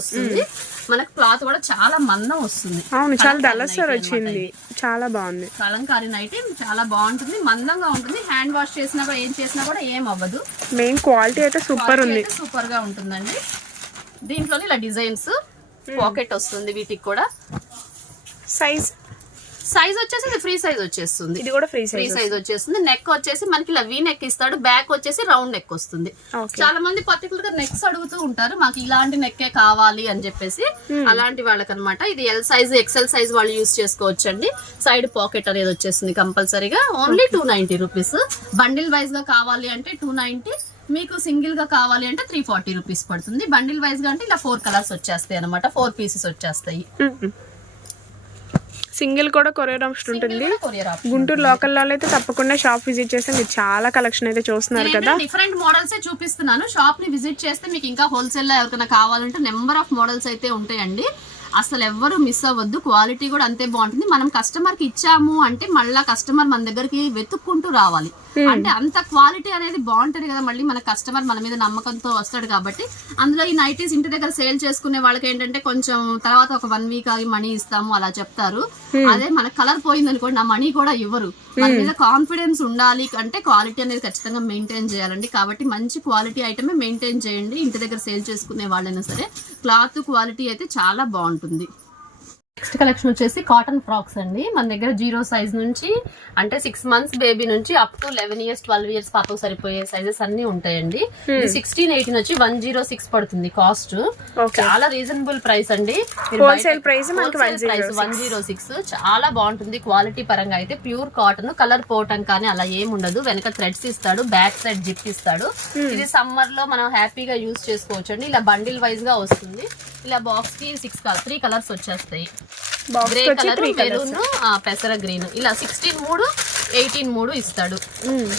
వస్తుంది మనకి క్లాత్ కూడా చాలా మందం వస్తుంది. అవును, చాలా దళసరి వచ్చింది. చాలా బాగుంది. కలంకారీ నైటీ చాలా బాగుంటుంది. మందంగా ఉంటుంది. హ్యాండ్ వాష్ చేసినా కూడా ఏం చేసినా కూడా ఏం అవ్వదు. మెయిన్ క్వాలిటీ అయితే సూపర్ ఉంది. సూపర్ గా ఉంటుందండి. దీంట్లోనే ఇలా డిజైన్స్ పాకెట్ వస్తుంది. వీటికి కూడా సైజ్ వచ్చేసి ఇది ఫ్రీ సైజ్ వచ్చేస్తుంది. ఇది కూడా ఫ్రీ సైజ్ వచ్చేస్తుంది. నెక్ వచ్చేసి మనకి ఇలా వీ నెక్ ఇస్తాడు. బ్యాక్ వచ్చేసి రౌండ్ నెక్ వస్తుంది. చాలా మంది పర్టికులర్ గా నెక్స్ అడుగుతూ ఉంటారు, మాకు ఇలాంటి నెక్కే కావాలి అని చెప్పేసి. అలాంటి వాళ్ళకి అనమాట. ఇది ఎల్ సైజ్ ఎక్సెల్ సైజ్ వాళ్ళు యూజ్ చేసుకోవచ్చు అండి. సైడ్ పాకెట్ అనేది వచ్చేస్తుంది కంపల్సరీగా. Only 290 rupees. బండిల్ వైజ్ గా కావాలి అంటే 290. మీకు సింగిల్ గా కావాలి అంటే 340 రూపీస్ పడుతుంది. బండిల్ వైజ్ గా అంటే ఇలా 4 కలర్స్ వచ్చేస్తాయి అనమాట. 4 పీసెస్ వచ్చేస్తాయి. సింగిల్ కూడా కొరియర్ ఆప్షన్ ఉంటుంది. కొరియర్ గుంటూరు లోకల్ లో అయితే తప్పకుండా షాప్ విజిట్ చేస్తే మీరు చాలా కలెక్షన్ అయితే చూస్తున్నారు కదా. డిఫరెంట్ మోడల్స్ చూపిస్తున్నాను. షాప్ ని విజిట్ చేస్తే మీకు ఇంకా హోల్సేల్ లో ఎవరికైనా కావాలంటే నెంబర్ ఆఫ్ మోడల్స్ అయితే ఉంటాయండి. అసలు ఎవ్వరు మిస్ అవ్వద్దు. క్వాలిటీ కూడా అంతే బాగుంటుంది. మనం కస్టమర్ కి ఇచ్చాము అంటే మళ్ళీ కస్టమర్ మన దగ్గరికి వెతుక్కుంటూ రావాలి. అంటే అంత క్వాలిటీ అనేది బాగుంటది కదా, మళ్ళీ మన కస్టమర్ మన మీద నమ్మకంతో వస్తాడు. కాబట్టి అందులో ఈ నైటీస్ ఇంటి దగ్గర సేల్ చేసుకునే వాళ్ళకి ఏంటంటే కొంచెం తర్వాత ఒక 1 వీక్ ఆగి మనీ ఇస్తాము అలా చెప్తారు. అదే మన కలర్ పోయింది అనుకోండి, నా మనీ కూడా ఇవ్వరు. మన మీద కాన్ఫిడెన్స్ ఉండాలి అంటే క్వాలిటీ అనేది ఖచ్చితంగా మెయింటైన్ చేయాలండి. కాబట్టి మంచి క్వాలిటీ ఐటమే మెయింటైన్ చేయండి. ఇంటి దగ్గర సేల్ చేసుకునే వాళ్ళైనా సరే క్లాత్ క్వాలిటీ అయితే చాలా బాగుంటుంది. నెక్స్ట్ కలెక్షన్ వచ్చేసి కాటన్ ఫ్రాక్స్ అండి. మన దగ్గర 0 సైజ్ నుంచి అంటే 6 మంత్స్ బేబీ నుంచి అప్ టు 11 ఇయర్స్ 12 ఇయర్స్ పాపకు సరిపోయే సైజెస్ అన్ని ఉంటాయండి. 16-18 వచ్చి 106 పడుతుంది కాస్ట్. చాలా రీజనబుల్ ప్రైస్ అండి. హోల్సేల్ ప్రైస్ 106 చాలా బాగుంటుంది. క్వాలిటీ పరంగా అయితే ప్యూర్ కాటన్, కలర్ పోవటం కానీ అలా ఏం ఉండదు. వెనక థ్రెడ్స్ ఇస్తాడు, బ్యాక్ సైడ్ జిప్ ఇస్తాడు. ఇది సమ్మర్ లో మనం హ్యాపీగా యూజ్ చేసుకోవచ్చు అండి. ఇలా బండిల్ వైజ్ గా వస్తుంది. ఇలా బాక్స్ కి 3 కలర్స్ వచ్చేస్తాయి. గ్రే కలర్, మెరూన్, పెసర గ్రీన్. ఇలా 16 3 18 3 ఇస్తాడు.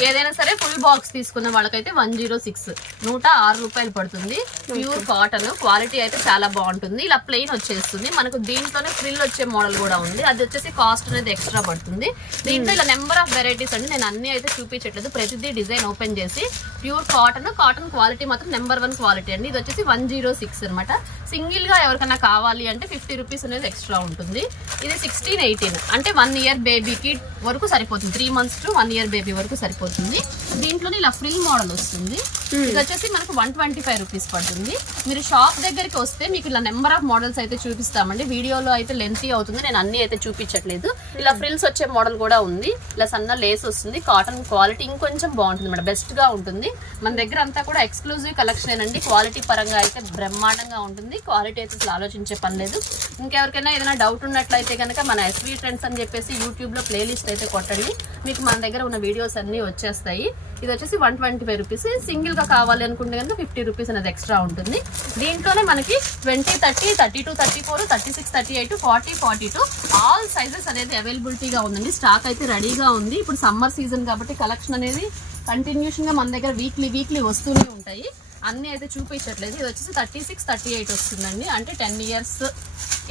ఏదైనా సరే ఫుల్ బాక్స్ తీసుకున్న వాళ్ళకైతే 106 106 రూపాయలు పడుతుంది. ప్యూర్ కాటన్ క్వాలిటీ అయితే చాలా బాగుంటుంది. ఇలా ప్లెయిన్ వచ్చేస్తుంది. మనకు దీంట్లోనే ఫ్రిల్ వచ్చే మోడల్ కూడా ఉంది. అది వచ్చేసి కాస్ట్ అనేది ఎక్స్ట్రా పడుతుంది. దీంట్లో ఇలా నెంబర్ ఆఫ్ వెరైటీస్ అండి. నేను అన్ని అయితే చూపించట్లేదు, ప్రతిదీ డిజైన్ ఓపెన్ చేసి ప్యూర్ కాటన్ క్వాలిటీ మాత్రం నెంబర్ 1 క్వాలిటీ అండి. ఇది వచ్చేసి 106 అనమాట. సింగిల్ గా ఎవరికైనా కావాలి అంటే 50 రూపీస్ అనేది ఎక్స్ట్రా ఉంటుంది. ఇది 16-18 అంటే 1 ఇయర్ బేబీకి వరకు సరిపోతుంది. 3 మంత్స్ టు 1 ఇయర్ బేబీ వరకు సరిపోతుంది. దీంట్లోనే ఇలా ఫ్రిల్ మోడల్ వస్తుంది. ఇది వచ్చేసి మనకు 125 రూపీస్ పడుతుంది. మీరు షాప్ దగ్గరికి వస్తే మీకు ఇలా నెంబర్ ఆఫ్ మోడల్స్ అయితే చూపిస్తామండి. వీడియోలో అయితే లెంతీ అవుతుంది, నేను అన్ని అయితే చూపించట్లేదు. ఇలా ఫ్రిల్స్ వచ్చే మోడల్ కూడా ఉంది. ఇలా సన్న లేస్ వస్తుంది. కాటన్ క్వాలిటీ ఇంకొంచెం బాగుంటుంది మేడం, బెస్ట్ గా ఉంటుంది. మన దగ్గర అంతా కూడా ఎక్స్క్లూజివ్ కలెక్షన్ అండి. క్వాలిటీ పరంగా అయితే బ్రహ్మాండంగా ఉంటుంది. క్వాలిటీ అయితే అసలు ఆలోచించే పని లేదు. ఇంకెవరికైనా ఏదైనా డౌట్ ఉన్నట్లయితే కనుక మన ఎస్వీ ట్రెండ్స్ అని చెప్పేసి యూట్యూబ్ లో ప్లేలిస్ట్ అయితే కొట్టండి, మీకు మన దగ్గర ఉన్న వీడియోస్ అన్ని వచ్చేస్తాయి. ఇది వచ్చేసి 125 రూపీస్. సింగిల్ గా కావాలి అనుకుంటే కనుక 50 రూపీస్ అనేది ఎక్స్ట్రా ఉంటుంది. దీంట్లోనే మనకి 20, 30, 32, 34, 36, 38, 40, 42 ఆల్ సైజెస్ అనేది అవైలబిలిటీగా ఉందండి. స్టాక్ అయితే రెడీగా ఉంది. ఇప్పుడు సమ్మర్ సీజన్ కాబట్టి కలెక్షన్ అనేది కంటిన్యూషన్ గా మన దగ్గర వీక్లీ వస్తూనే ఉంటాయి. అన్ని అయితే చూపించట్లేదు. ఇది వచ్చేసి 36, 38 వస్తుందండి. అంటే 10 ఇయర్స్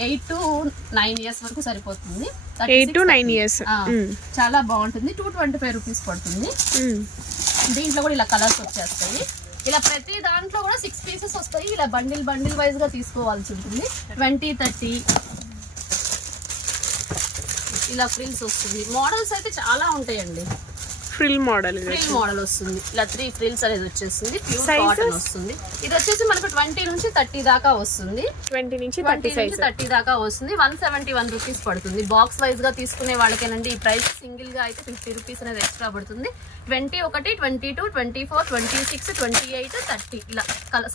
8 to 9 ఇయర్స్ వరకు సరిపోతుంది. 8 to 9 ఇయర్స్ చాలా బాగుంటుంది. 225 రూపీస్ పడుతుంది. దీంట్లో కూడా ఇలా కలర్స్ వచ్చేస్తాయి. ఇలా ప్రతి దాంట్లో కూడా 6 పీసెస్ వస్తాయి. ఇలా బండిల్ వైజ్ గా తీసుకోవాల్సి ఉంటుంది. 20, 30 ఇలా ఫ్రిల్స్ వస్తుంది. మోడల్స్ అయితే చాలా ఉంటాయండి. ఫ్రిల్ మోడల్ వస్తుంది. ఇలా 3 ఫ్రిల్స్ అనేది వచ్చేస్తుంది. ప్యూర్ కాటన్ వస్తుంది. ఇది వచ్చేసి మనకు 20 నుంచి 30 దాకా వస్తుంది. 20 నుంచి 30 దాకా వస్తుంది. 171 రూపీస్ పడుతుంది. బాక్స్ వైజ్ గా తీసుకునే వాళ్ళకేనండి ఈ ప్రైస్. సింగిల్ గా అయితే 50 రూపీస్ అనేది ఎక్స్ట్రా పడుతుంది. 21, 22, 24, 26, 28, 30 ఇలా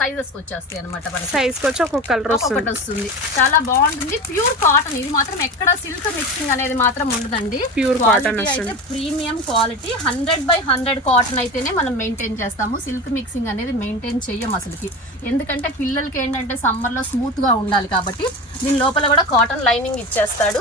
సైజెస్ వచ్చేస్తాయి అనమాట. సైజ్ వచ్చి ఒక్కొక్క కలర్ వస్తుంది. చాలా బాగుంటుంది. Pure cotton. ఇది మాత్రం ఎక్కడ సిల్క్ మిక్సింగ్ అనేది మాత్రం ఉండదండి. ప్యూర్ కాటన్ అయితే ప్రీమియం క్వాలిటీ. 100/100 కాటన్ అయితేనే మనం మెయింటైన్ చేస్తాము. సిల్క్ మిక్సింగ్ అనేది మెయింటైన్ చెయ్యం అసలుకి. ఎందుకంటే పిల్లలకి ఏంటంటే సమ్మర్ లో స్మూత్ గా ఉండాలి కాబట్టి దీని లోపల కూడా కాటన్ లైనింగ్ ఇచ్చేస్తాడు.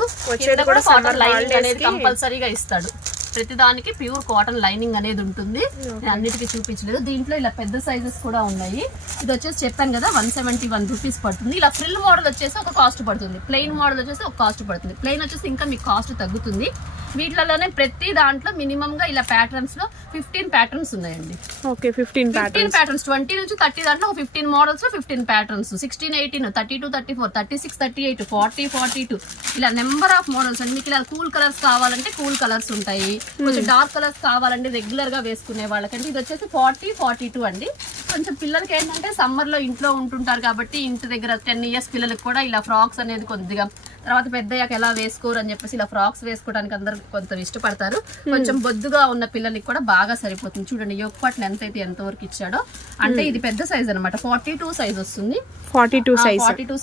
కాటన్ లైనింగ్ అనేది కంపల్సరీగా ఇస్తాడు. ప్రతిదానికి ప్యూర్ కాటన్ లైనింగ్ అనేది ఉంటుంది. నేను అన్నిటికీ చూపించలేదు. దీంట్లో ఇలా పెద్ద సైజెస్ కూడా ఉన్నాయి. ఇది వచ్చేసి చెప్పాను కదా 171 రూపీస్ పడుతుంది. ఇలా ఫ్రిల్ మోడల్ వచ్చేసి ఒక కాస్ట్ పడుతుంది. ప్లెయిన్ మోడల్ వచ్చేసి ఒక కాస్ట్ పడుతుంది. ప్లెయిన్ వచ్చేసి ఇంకా మీకు కాస్ట్ తగ్గుతుంది. వీటిలోనే ప్రతి దాంట్లో మినిమం గా ఇలా ప్యాటర్న్స్ లో 15 ప్యాటర్న్స్ ఉన్నాయండి. ఓకే 15 ప్యాటర్న్స్ 20 నుంచి 30 దాంట్లో 15 మోడల్స్ 15 ప్యాటర్న్స్ 16, 18, 32, 34, 36, 38, 40, 42 ఇలా నెంబర్ ఆఫ్ మోడల్స్ అండి. మీకు ఇలా కూల్ కలర్స్ కావాలంటే కూల్ కలర్స్ ఉంటాయి. కొంచెం డార్క్ కలర్స్ కావాలంటే రెగ్యులర్ గా వేసుకునే వాళ్ళకంటే ఇది వచ్చేసి 40, 42 అండి. కొంచెం పిల్లలకి ఏంటంటే సమ్మర్ లో ఇంట్లో ఉంటుంటారు కాబట్టి ఇంటి దగ్గర 10 ఇయర్స్ పిల్లలకి కూడా ఇలా ఫ్రాక్స్ అనేది కొద్దిగా తర్వాత పెద్దయ్యాక ఎలా వేసుకోరు అని చెప్పేసి ఇలా ఫ్రాక్స్ వేసుకోవడానికి అందరు కొంత ఇష్టపడతారు. కొంచెం బొద్దుగా ఉన్న పిల్లలకి కూడా బాగా సరిపోతుంది. చూడండి యోక్ పార్ట్ లెంత్ అయితే ఎంత వరకు ఇచ్చాడో. అంటే ఇది పెద్ద సైజ్ అనమాట. 42 సైజ్ వస్తుంది. 42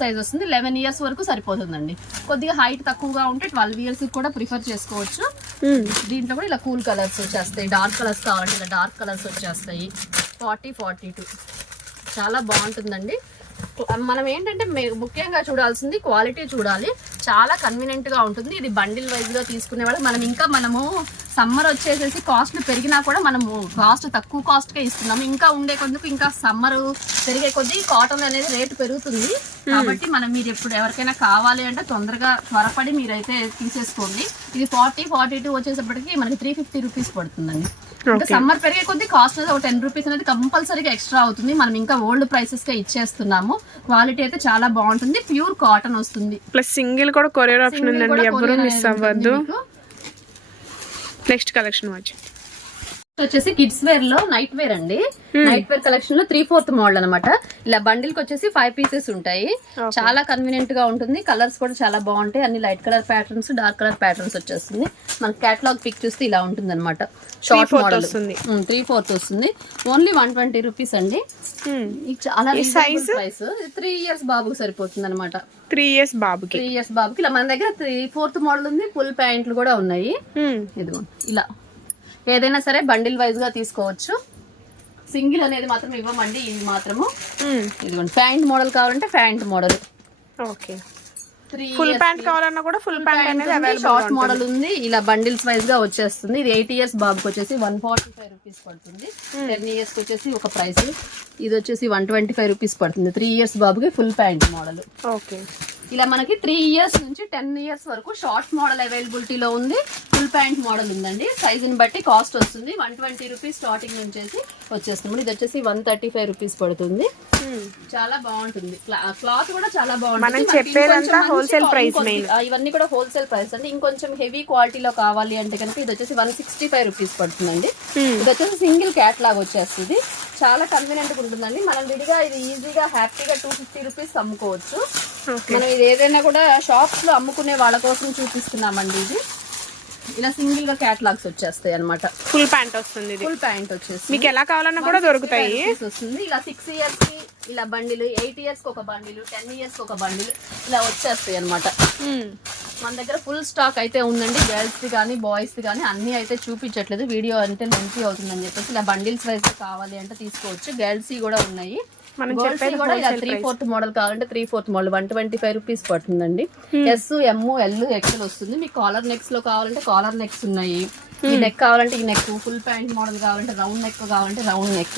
సైజ్ వస్తుంది. 11 ఇయర్స్ వరకు సరిపోతుందండి. కొద్దిగా హైట్ తక్కువగా ఉంటే 12 ఇయర్స్ కూడా ప్రిఫర్ చేసుకోవచ్చు. దీంట్లో కూడా ఇలా కూల్ కలర్స్ వచ్చేస్తాయి. డార్క్ కలర్స్ కావాలంటే ఇలా డార్క్ కలర్స్ వచ్చేస్తాయి. 40, 42 చాలా బాగుంటుందండి. మనం ఏంటంటే ముఖ్యంగా చూడాల్సింది క్వాలిటీ చూడాలి. చాలా కన్వీనియంట్ గా ఉంటుంది. ఇది బండిల్ వైజ్ గా తీసుకునే వాళ్ళు మనము సమ్మర్ వచ్చేసేసి కాస్ట్ పెరిగినా కూడా మనము కాస్ట్ తక్కువ కాస్ట్ కే ఇస్తున్నాము. ఇంకా ఉండే కొద్దికి ఇంకా సమ్మర్ పెరిగే కొద్దీ కాటన్ అనేది రేటు పెరుగుతుంది. కాబట్టి మీరు ఎప్పుడు ఎవరికైనా కావాలి అంటే తొందరగా త్వరపడి మీరైతే తీసేసుకోండి. ఇది 40-42 వచ్చేసప్పటికి మనకి 350 రూపీస్ పడుతుందండి. ఇంకా సమ్మర్ పెరిగే కొద్ది కాస్ట్ అనేది ఒక 10 రూపీస్ అనేది కంపల్సరీగా ఎక్స్ట్రా అవుతుంది. మనం ఇంకా ఓల్డ్ ప్రైసెస్ గా ఇచ్చేస్తున్నాము. క్వాలిటీ అయితే చాలా బాగుంటుంది. ప్యూర్ కాటన్ వస్తుంది. ప్లస్ సింగిల్ కూడా కొరియర్ ఆప్షన్ ఉందండి, ఎవరు మిస్ అవ్వద్దు. నెక్స్ట్ కలెక్షన్ వచ్చేసి కిడ్స్ వేర్ లో నైట్ వేర్ అండి. నైట్ వేర్ కలెక్షన్ లో 3/4 మోడల్ అనమాట. ఇలా బండిల్ కి వచ్చేసి 5 పీసెస్ ఉంటాయి. చాలా కన్వీనియంట్ గా ఉంటుంది. కలర్స్ కూడా చాలా బాగుంటాయి. అన్ని light colour patterns, dark colour patterns వచ్చేస్తుంది. మన కేటలాగ్ పిక్ చూస్తే ఇలా ఉంటుంది అనమాట. షార్ట్ మోడల్ 3/4 వస్తుంది. ఓన్లీ 120 రూపీస్ అండి. చాలా ప్రైస్. 3 ఇయర్స్ బాబుకి సరిపోతుంది అనమాట. 3 ఇయర్స్ బాబుకి ఇలా మన దగ్గర 3/4 మోడల్ ఉంది. ఫుల్ ప్యాంట్లు కూడా ఉన్నాయి. ఇదిగో ఇలా ఏదైనా సరే బండిల్ వైజ్ గా తీసుకోవచ్చు. సింగిల్ అనేది మాత్రం ఇవ్వమండి. ఇది మాత్రము ఇదిగోండి. ప్యాంట్ మోడల్ కావాలంటే pant model. Okay. Full pant కావాలన్నా కూడా ఫుల్ ప్యాంట్ అనేది అవైలబుల్. షార్ట్ మోడల్ ఉంది. ఇలా బండిల్స్ వైజ్ గా వచ్చేస్తుంది. ఇది 8 ఇయర్స్ బాబుకి వచ్చేసి 145 రూపీస్ పడుతుంది. 10 ఇయర్స్ కి వచ్చేసి ఒక ప్రైస్. ఇది వచ్చేసి 125 రూపీస్ పడుతుంది. 3 ఇయర్స్ బాబుకి ఫుల్ ప్యాంట్ మోడల్. ఓకే. ఇలా మనకి 3 ఇయర్స్ నుంచి 10 ఇయర్స్ వరకు షార్ట్ మోడల్ అవైలబిలిటీలో ఉంది. ఫుల్ ప్యాంట్ మోడల్ ఉందండి. సైజుని బట్టి కాస్ట్ వస్తుంది. 120 రూపీస్ స్టార్టింగ్ నుంచి వచ్చేస్తుంది. ఇది వచ్చేసి 135 రూపీస్ పడుతుంది. చాలా బాగుంటుంది. క్లాత్ కూడా చాలా బాగుంటుంది. Wholesale price. ఇవన్నీ కూడా హోల్సేల్ ప్రైస్ అండి. ఇంకొంచెం హెవీ క్వాలిటీలో కావాలి అంటే కనుక ఇది వచ్చేసి 165 రూపీస్ పడుతుందండి. ఇది వచ్చేసి సింగిల్ క్యాట్లాగ్ వచ్చేస్తుంది. చాలా కన్వీనియంట్ గా ఉంటుందండి. మనం విడిగా ఇది ఈజీగా హ్యాపీగా 250 రూపీస్ అమ్ముకోవచ్చు. మనం ఇది ఏదైనా కూడా షాప్స్ లో అమ్ముకునే వాళ్ళ కోసం చూపిస్తున్నామండి. ఇది ఇలా సింగిల్ గా క్యాటలాగ్స్ వచ్చేస్తాయి అనమాట. ఫుల్ ప్యాంట్ వస్తుంది. ఫుల్ ప్యాంట్ వచ్చేసి మీకు ఎలా కావాలన్నా కూడా దొరుకుతాయి. వస్తుంది. ఇలా 6 ఇయర్స్ కి ఇలా బండిల్, 8 ఇయర్స్ కి ఒక బండిల్, 10 ఇయర్స్ కి ఒక బండిల్ ఇలా వచ్చేస్తాయి అనమాట. మన దగ్గర ఫుల్ స్టాక్ అయితే ఉందండి. గర్ల్స్ ది కానీ బాయ్స్ ది కానీ అన్ని అయితే చూపించట్లేదు. వీడియో అంటే లెంతీ అవుతుందని చెప్పేసి ఇలా బండిల్స్ వైజ్ కావాలి అంటే తీసుకోవచ్చు. గర్ల్స్ కూడా ఉన్నాయి. కూడా ఇలా 3/4 మోడల్ కావాలంటే 3/4 మోడల్ 125 రూపీస్ పడుతుందండి. ఎస్, ఎమ్, ఎల్, ఎక్సెల్ వస్తుంది. మీకు కాలర్ నెక్స్ లో కావాలంటే కాలర్ నెక్స్ ఉన్నాయి. ఈ నెక్ కావాలంటే ఈ నెక్, ఫుల్ ప్యాంట్ మోడల్ కావాలంటే రౌండ్ నెక్ కావాలంటే రౌండ్ నెక్.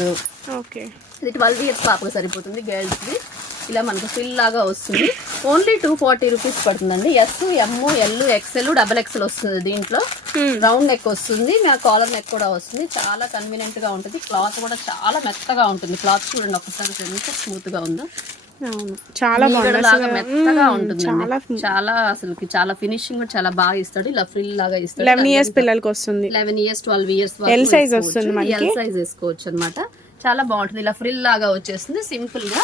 ఓకే. ఇది 12 ఇయర్స్ పాపకు సరిపోతుంది. గర్ల్స్ ది ఇలా మనకు ఫిల్ లాగా వస్తుంది. ఓన్లీ 240 రూపీస్ పడుతుందండి. ఎస్, ఎమ్, ఎల్, ఎక్సెల్, డబల్ ఎక్సెల్ వస్తుంది. దీంట్లో రౌండ్ నెక్ వస్తుంది. కాలర్ నెక్ కూడా వస్తుంది. చాలా కన్వీనియంట్ గా ఉంటుంది. క్లాత్ కూడా చాలా మెత్తగా ఉంటుంది. క్లాత్ చూడండి ఒకసారి ఎంత స్మూత్ గా ఉందో. చాలా లాగా మెత్తగా ఉంటుంది. చాలా అసలు చాలా ఫినిషింగ్ కూడా చాలా బాగా ఇస్తాడు. ఇలా ఫ్రిల్ లాగా ఇస్తాడు. 11 ఇయర్స్ పిల్లలకి వస్తుంది. 11 ఇయర్స్ 12 ఇయర్స్ ఎల్ సైజ్ వస్తుంది. ఎల్ సైజ్ వేసుకోవచ్చు అనమాట. చాలా బాగుంటుంది. ఇలా ఫ్రిల్ లాగా వచ్చేస్తుంది. సింపుల్ గా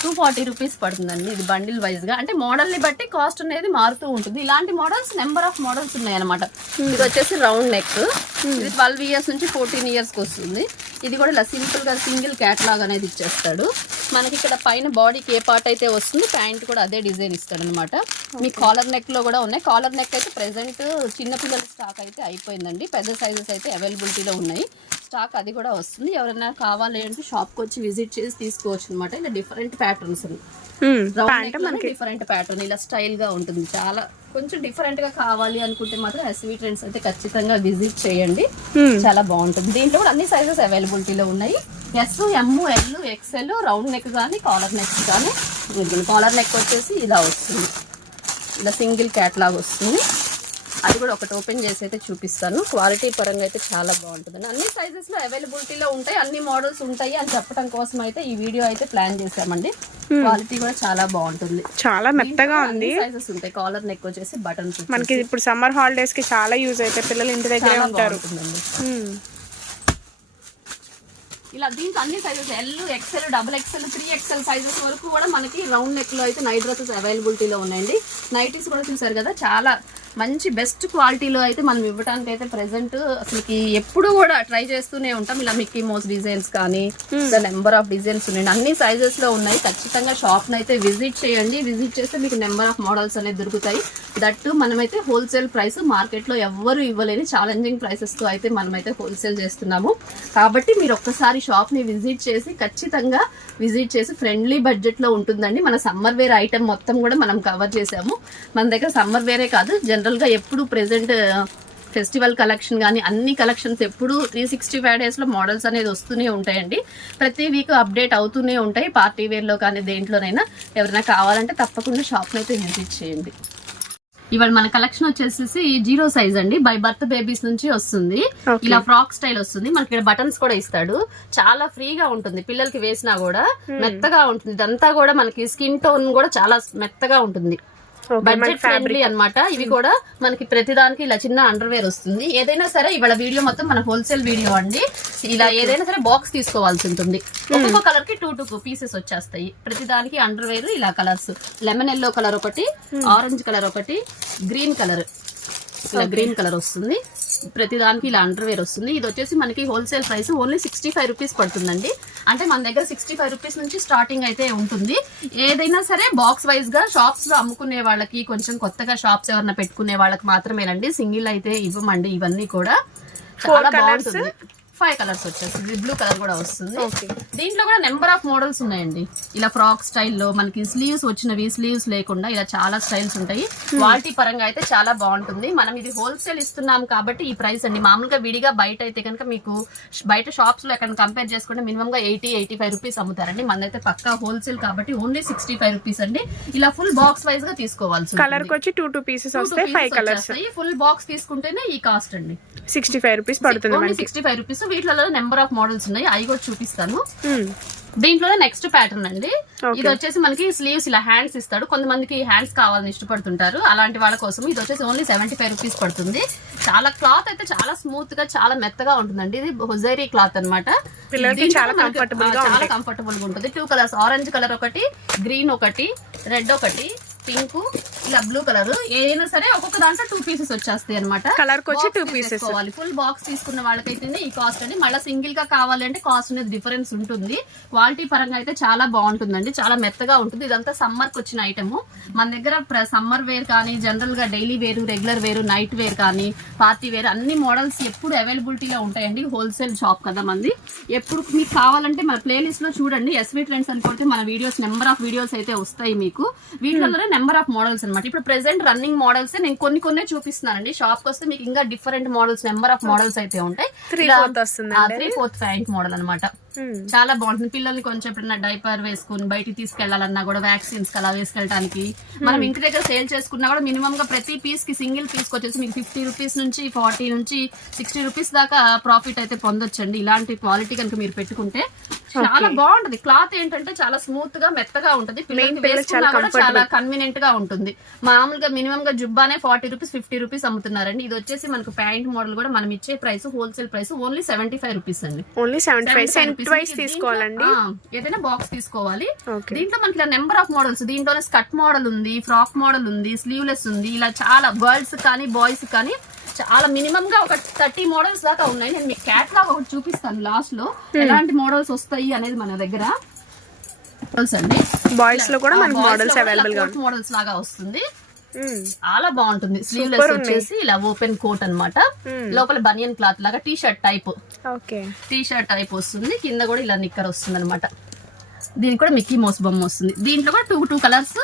240 రూపీస్ పడుతుందండి. ఇది బండిల్ వైజ్ గా అంటే మోడల్ ని బట్టి కాస్ట్ అనేది మారుతూ ఉంటుంది. ఇలాంటి మోడల్స్ నెంబర్ ఆఫ్ మోడల్స్ ఉన్నాయి అనమాట. ఇది వచ్చేసి రౌండ్ నెక్. ఇది 12 ఇయర్స్ నుంచి 14 ఇయర్స్ కి వస్తుంది. ఇది కూడా ఇలా సింపుల్ గా సింగిల్ క్యాటలాగ్ అనేది ఇచ్చేస్తాడు. మనకి ఇక్కడ పైన బాడీకి ఏ పార్ట్ అయితే వస్తుంది ప్యాంట్ కూడా అదే డిజైన్ ఇస్తాడు అనమాట. మీ కాలర్ నెక్ లో కూడా ఉన్నాయి. కాలర్ నెక్ అయితే ప్రెసెంట్ చిన్నపిల్లల స్టాక్ అయితే అయిపోయిందండి. పెద్ద సైజెస్ అయితే అవైలబిలిటీలో ఉన్నాయి. స్టాక్ అది కూడా వస్తుంది. ఎవరైనా కావాలి అంటే షాప్ కి వచ్చి విజిట్ చేసి తీసుకోవచ్చు అనమాట. ఇలా డిఫరెంట్ ప్యాటర్న్స్, డిఫరెంట్ ప్యాటర్న్ ఇలా స్టైల్ గా ఉంటుంది. చాలా కొంచెం డిఫరెంట్ గా కావాలి అనుకుంటే మాత్రం ఎస్వి ట్రెండ్స్ అయితే ఖచ్చితంగా విజిట్ చేయండి. చాలా బాగుంటుంది. దీంట్లో కూడా అన్ని సైజెస్ అవైలబిలిటీలో ఉన్నాయి. ఎస్, ఎమ్, ఎల్, ఎక్సెల్, రౌండ్ నెక్ కానీ కాలర్ నెక్ కానీ. కాలర్ నెక్ వచ్చేసి ఇలా వస్తుంది. ఇలా సింగిల్ క్యాట్లాగ్ వస్తుంది. అది కూడా ఒకటి ఓపెన్ చేసి అయితే చూపిస్తాను. క్వాలిటీ పరంగా అయితే చాలా బాగుంటుంది. అన్ని సైజెస్ లో అవైలబిలిటీలో ఉంటాయి. అన్ని మోడల్స్ ఉంటాయి అని చెప్పడం కోసం అయితే ఈ వీడియో అయితే ప్లాన్ చేసామండి. క్వాలిటీ కూడా చాలా బాగుంటుంది. చాలా మెత్తగా ఉంది. సైజెస్ ఉంటాయి. కాలర్ నెక్ వచ్చేసి బటన్స్. మనకి ఇప్పుడు సమ్మర్ హాలిడేస్ కి చాలా యూజ్ అయితే పిల్లలు ఇంటి దగ్గరే ఉంటారు. ఇలా దీంట్లో అన్ని sizes L, XL, double XL, 3XL sizes వరకు కూడా మనకి రౌండ్ నెక్ లో అయితే నైట్ డ్రెస్సెస్ అవైలబిలిటీలో ఉన్నాయండి. నైటీస్ కూడా చూసారు కదా, చాలా మంచి బెస్ట్ క్వాలిటీలో అయితే మనం ఇవ్వడానికి అయితే ప్రెసెంట్ అసలుకి ఎప్పుడు కూడా ట్రై చేస్తూనే ఉంటాం. ఇలా మిక్కీ మౌస్ డిజైన్స్ కానీ నెంబర్ ఆఫ్ డిజైన్స్ ఉన్నాయండి, అన్ని సైజెస్ లో ఉన్నాయి. ఖచ్చితంగా షాప్ అయితే విజిట్ చేయండి. విజిట్ చేస్తే మీకు నెంబర్ ఆఫ్ మోడల్స్ అనేది దొరుకుతాయి. దట్టు మనమైతే హోల్సేల్ ప్రైస్ మార్కెట్ లో ఎవ్వరు ఇవ్వలేని ఛాలెంజింగ్ ప్రైసెస్ తో అయితే మనమైతే హోల్సేల్ చేస్తున్నాము. కాబట్టి మీరు ఒక్కసారి షాప్ ని విజిట్ చేసి ఖచ్చితంగా విజిట్ చేసి ఫ్రెండ్లీ బడ్జెట్ లో ఉంటుందండి. మన సమ్మర్ వేర్ ఐటమ్ మొత్తం కూడా మనం కవర్ చేసాము. మన దగ్గర సమ్మర్ వేరే కాదు, జనరల్ గా ఎప్పుడు ప్రెసెంట్ ఫెస్టివల్ కలెక్షన్ కానీ అన్ని కలెక్షన్స్ ఎప్పుడు 365 డేస్ లో మోడల్స్ అనేది వస్తూనే ఉంటాయండి. ప్రతి వీక్ అప్డేట్ అవుతూనే ఉంటాయి. పార్టీ వేర్ లో కానీ దేంట్లోనైనా ఎవరైనా కావాలంటే తప్పకుండా షాప్ అయితే విజిట్ చేయండి. ఇవాళ మన కలెక్షన్ వచ్చేసి 0 సైజ్ అండి, బై బర్త్ బేబీస్ నుంచి వస్తుంది. ఇలా ఫ్రాక్ స్టైల్ వస్తుంది. మనకి ఇక్కడ బటన్స్ కూడా ఇస్తాడు. చాలా ఫ్రీగా ఉంటుంది, పిల్లలకి వేసినా కూడా మెత్తగా ఉంటుంది. ఇదంతా కూడా మనకి స్కిన్ టోన్ కూడా చాలా మెత్తగా ఉంటుంది. బడ్జెట్ ఫ్రెండ్లీ అన్నమాట. ఇవి కూడా మనకి ప్రతిదానికి ఇలా చిన్న అండర్వేర్ వస్తుంది. ఏదైనా సరే ఇవాళ వీడియో మొత్తం మన హోల్సేల్ వీడియో అండి. ఇలా ఏదైనా సరే బాక్స్ తీసుకోవాల్సి ఉంటుంది. ఒక్కొక్క కలర్ కి 2 పీసెస్ వచ్చేస్తాయి. ప్రతిదానికి అండర్వేర్ ఇలా కలర్స్, లెమన్ ఎల్లో కలర్ ఒకటి, ఆరెంజ్ కలర్ ఒకటి, గ్రీన్ కలర్, ఇలా గ్రీన్ కలర్ వస్తుంది. ప్రతిదానికి ఇలా అండర్వేర్ వస్తుంది. ఇది వచ్చేసి మనకి హోల్సేల్ ప్రైస్ ఓన్లీ 65 రూపీస్ పడుతుందండి. అంటే మన దగ్గర 65 రూపీస్ నుంచి స్టార్టింగ్ అయితే ఉంటుంది. ఏదైనా సరే బాక్స్ వైజ్ గా షాప్స్ లో అమ్ముకునే వాళ్ళకి, కొంచెం కొత్తగా షాప్స్ ఎవరైనా పెట్టుకునే వాళ్ళకి మాత్రమేనండి. సింగిల్ అయితే ఇవ్వమండి. ఇవన్నీ కూడా చాలా బాగుంటుంది. 5 కలర్స్ వచ్చేస్తుంది. బ్లూ కలర్ కూడా వస్తుంది. దీంట్లో కూడా నెంబర్ ఆఫ్ మోడల్స్ ఉన్నాయండి. ఇలా ఫ్రాక్ స్టైల్లో మనకి స్లీవ్స్ వచ్చినవి, స్లీవ్స్ లేకుండా ఇలా చాలా స్టైల్స్ ఉంటాయి. క్వాలిటీ పరంగా అయితే చాలా బాగుంటుంది. మనం ఇది హోల్సేల్ ఇస్తున్నాం కాబట్టి ఈ ప్రైస్ అండి. మామూలుగా విడిగా బయట అయితే కనుక మీకు బయట షాప్స్ లో ఎక్కడ కంపేర్ చేసుకుంటే మినిమం గా 80-85 రూపీస్ అమ్ముతారండి. మనదైతే పక్కా హోల్సేల్ కాబట్టి ఓన్లీ 65 రూపీస్ అండి. ఇలా ఫుల్ బాక్స్ వైజ్ గా తీసుకోవాల్సి కలర్ కి వచ్చి 2 పీసెస్ వస్తాయి. 5 కలర్స్. ఫుల్ బాక్స్ తీసుకుంటేనే ఈ కాస్ట్ అండి 65 రూపీస్ పడుతుంది. 65 రూపీస్. వీటిలో నెంబర్ ఆఫ్ మోడల్స్ ఉన్నాయి, అవి కూడా చూపిస్తాను. దీంట్లో నెక్స్ట్ ప్యాటర్న్ అండి. ఇది వచ్చేసి మనకి స్లీవ్స్ ఇలా హ్యాండ్స్ ఇస్తాడు. కొంతమందికి హ్యాండ్స్ కావాలని ఇష్టపడుతుంటారు, అలాంటి వాళ్ళ కోసం ఇది వచ్చేసి ఓన్లీ 75 రూపీస్ పడుతుంది. చాలా క్లాత్ అయితే చాలా స్మూత్ గా చాలా మెత్తగా ఉంటుందండి. ఇది హొజైరీ క్లాత్ అనమాట. చాలా కంఫర్టబుల్ గా ఉంటుంది. 2 కలర్స్, ఆరెంజ్ కలర్ ఒకటి, గ్రీన్ ఒకటి, రెడ్ ఒకటి, పింక్, ఇలా బ్లూ కలర్. ఏదైనా సరే ఒక్కొక్క దాంట్లో 2 పీసెస్ వచ్చేస్తాయి అనమాట. కలర్ కి వచ్చి 2 పీసెస్ కావాలి. ఫుల్ బాక్స్ తీసుకున్న వాళ్ళకైతే ఈ కాస్ట్ అండి. మళ్ళీ సింగిల్ గా కావాలంటే కాస్ట్ అనేది డిఫరెన్స్ ఉంటుంది. క్వాలిటీ పరంగా అయితే చాలా బాగుంటుందండి, చాలా మెత్తగా ఉంటుంది. ఇదంతా సమ్మర్ కి వచ్చిన ఐటమ్. మన దగ్గర సమ్మర్ వేర్ కానీ, జనరల్ గా డైలీ వేరు, రెగ్యులర్ వేరు, నైట్ వేర్ కానీ, పార్టీ వేర్ అన్ని మోడల్స్ ఎప్పుడు అవైలబిలిటీలో ఉంటాయండి. హోల్సేల్ షాప్ కదా మంది. ఎప్పుడు మీకు కావాలంటే మన ప్లేలిస్ట్ లో చూడండి, ఎస్వి ట్రెండ్స్ అనుకుంటే మన వీడియోస్ నెంబర్ ఆఫ్ వీడియోస్ అయితే వస్తాయి మీకు. వీటిలో నెంబర్ ఆఫ్ మోడల్స్ అనమాట. ఇప్పుడు ప్రెసెంట్ రన్నింగ్ మోడల్స్ నేను కొన్ని చూపిస్తున్నానండి. షాప్ కి వస్తే మీకు ఇంకా different models, number of models అయితే ఉంటాయి. 3/4 ప్యాంట్ మోడల్ అనమాట. చాలా బాగుంటుంది. పిల్లల్ని కొంచెం ఎప్పుడైనా డైపర్ వేసుకుని బయటికి తీసుకెళ్లాలన్నా కూడా, వ్యాక్సిన్స్ అలా వేసుకెళ్ళడానికి, మనం ఇంటి దగ్గర సేల్ చేసుకున్నా కూడా మినిమం గా ప్రతి పీస్ కి సింగిల్ పీస్ కి వచ్చేసి మీకు 50 రూపీస్ నుంచి 40 నుంచి 60 రూపీస్ దాకా ప్రాఫిట్ అయితే పొందొచ్చండి. ఇలాంటి క్వాలిటీ కనుక మీరు పెట్టుకుంటే చాలా బాగుంటది. క్లాత్ ఏంటంటే చాలా స్మూత్ గా మెత్తగా ఉంటుంది. పిల్లలకి వేసుకున్నా కూడా చాలా కన్వీనియంట్ గా ఉంటుంది. మామూలుగా మినిమం గా జుబ్బానే 40 రూపీస్ 50 రూపీస్ అమ్ముతున్నారండి. ఇది వచ్చేసి మనకు ప్యాంట్ మోడల్ కూడా మనం ఇచ్చే price wholesale price only 75 rupees అండి. ఓన్లీ 75 తీసుకోవాలండి. ఏదైనా బాక్స్ తీసుకోవాలి. దీంట్లో మనకి ఇలా నెంబర్ ఆఫ్ మోడల్స్. దీంట్లోనే స్కర్ట్ మోడల్ ఉంది, ఫ్రాక్ మోడల్ ఉంది, స్లీవ్లెస్ ఉంది. ఇలా చాలా గర్ల్స్ కానీ బాయ్స్ కానీ చాలా మినిమం గా ఒక 30 మోడల్స్ దాకా ఉన్నాయి. నేను మీకు క్యాటలాగ్ ఒకటి చూపిస్తాను లాస్ట్ లో, ఎలాంటి మోడల్స్ వస్తాయి అనేది మన దగ్గర. అండి బాయ్స్ లో కూడా మనకి మోడల్స్ అవైలబుల్ గా మోడల్స్ లాగా వస్తుంది. చాలా బాగుంటుంది. స్లీవ్లెస్ వచ్చేసి ఇలా ఓపెన్ కోట్ అన్నమాట. లోపల బనియన్ క్లాత్ లాగా టీ షర్ట్ టైప్ వస్తుంది. కింద కూడా ఇలా నిక్కర్ వస్తుంది అనమాట. దీనికి కూడా మిక్కీ మౌస్ బొమ్మ వస్తుంది. దీంట్లో కూడా 2 కలర్స్,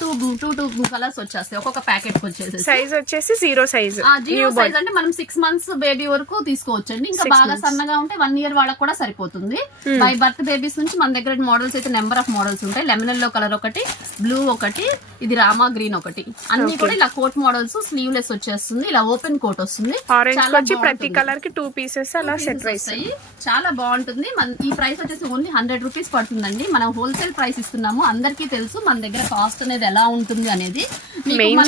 2 కలర్స్ వచ్చేస్తాయి ఒక్కొక్క ప్యాకెట్ వచ్చేసి. సైజ్ వచ్చేసి 0 సైజ్. 0 సైజ్ అంటే మనం 6 months బేబీ వరకు తీసుకోవచ్చండి. ఇంకా బాగా సన్నగా ఉంటే 1 year వాళ్ళకి కూడా సరిపోతుంది. బై బర్త్ బేబీస్ నుంచి మన దగ్గర మోడల్స్ అయితే నెంబర్ ఆఫ్ మోడల్స్ ఉంటాయి. లెమన్ ఎల్లో కలర్ ఒకటి, బ్లూ ఒకటి, ఇది రామా గ్రీన్ ఒకటి. అన్ని కూడా ఇలా కోట్ మోడల్స్. స్లీవ్లెస్ వచ్చేస్తుంది. ఇలా ఓపెన్ కోట్ వస్తుంది. ప్రతి కలర్ కి 2 పీసెస్ అలా సెట్ అవుతాయి. చాలా బాగుంటుంది. ఈ ప్రైస్ వచ్చేసి ఓన్లీ 100 రూపీస్ పడుతుందండి. మనం హోల్సేల్ ప్రైస్ ఇస్తున్నాము. అందరికీ తెలుసు మన దగ్గర కాస్ట్ అనేది ఎలా ఉంటుంది అనేది.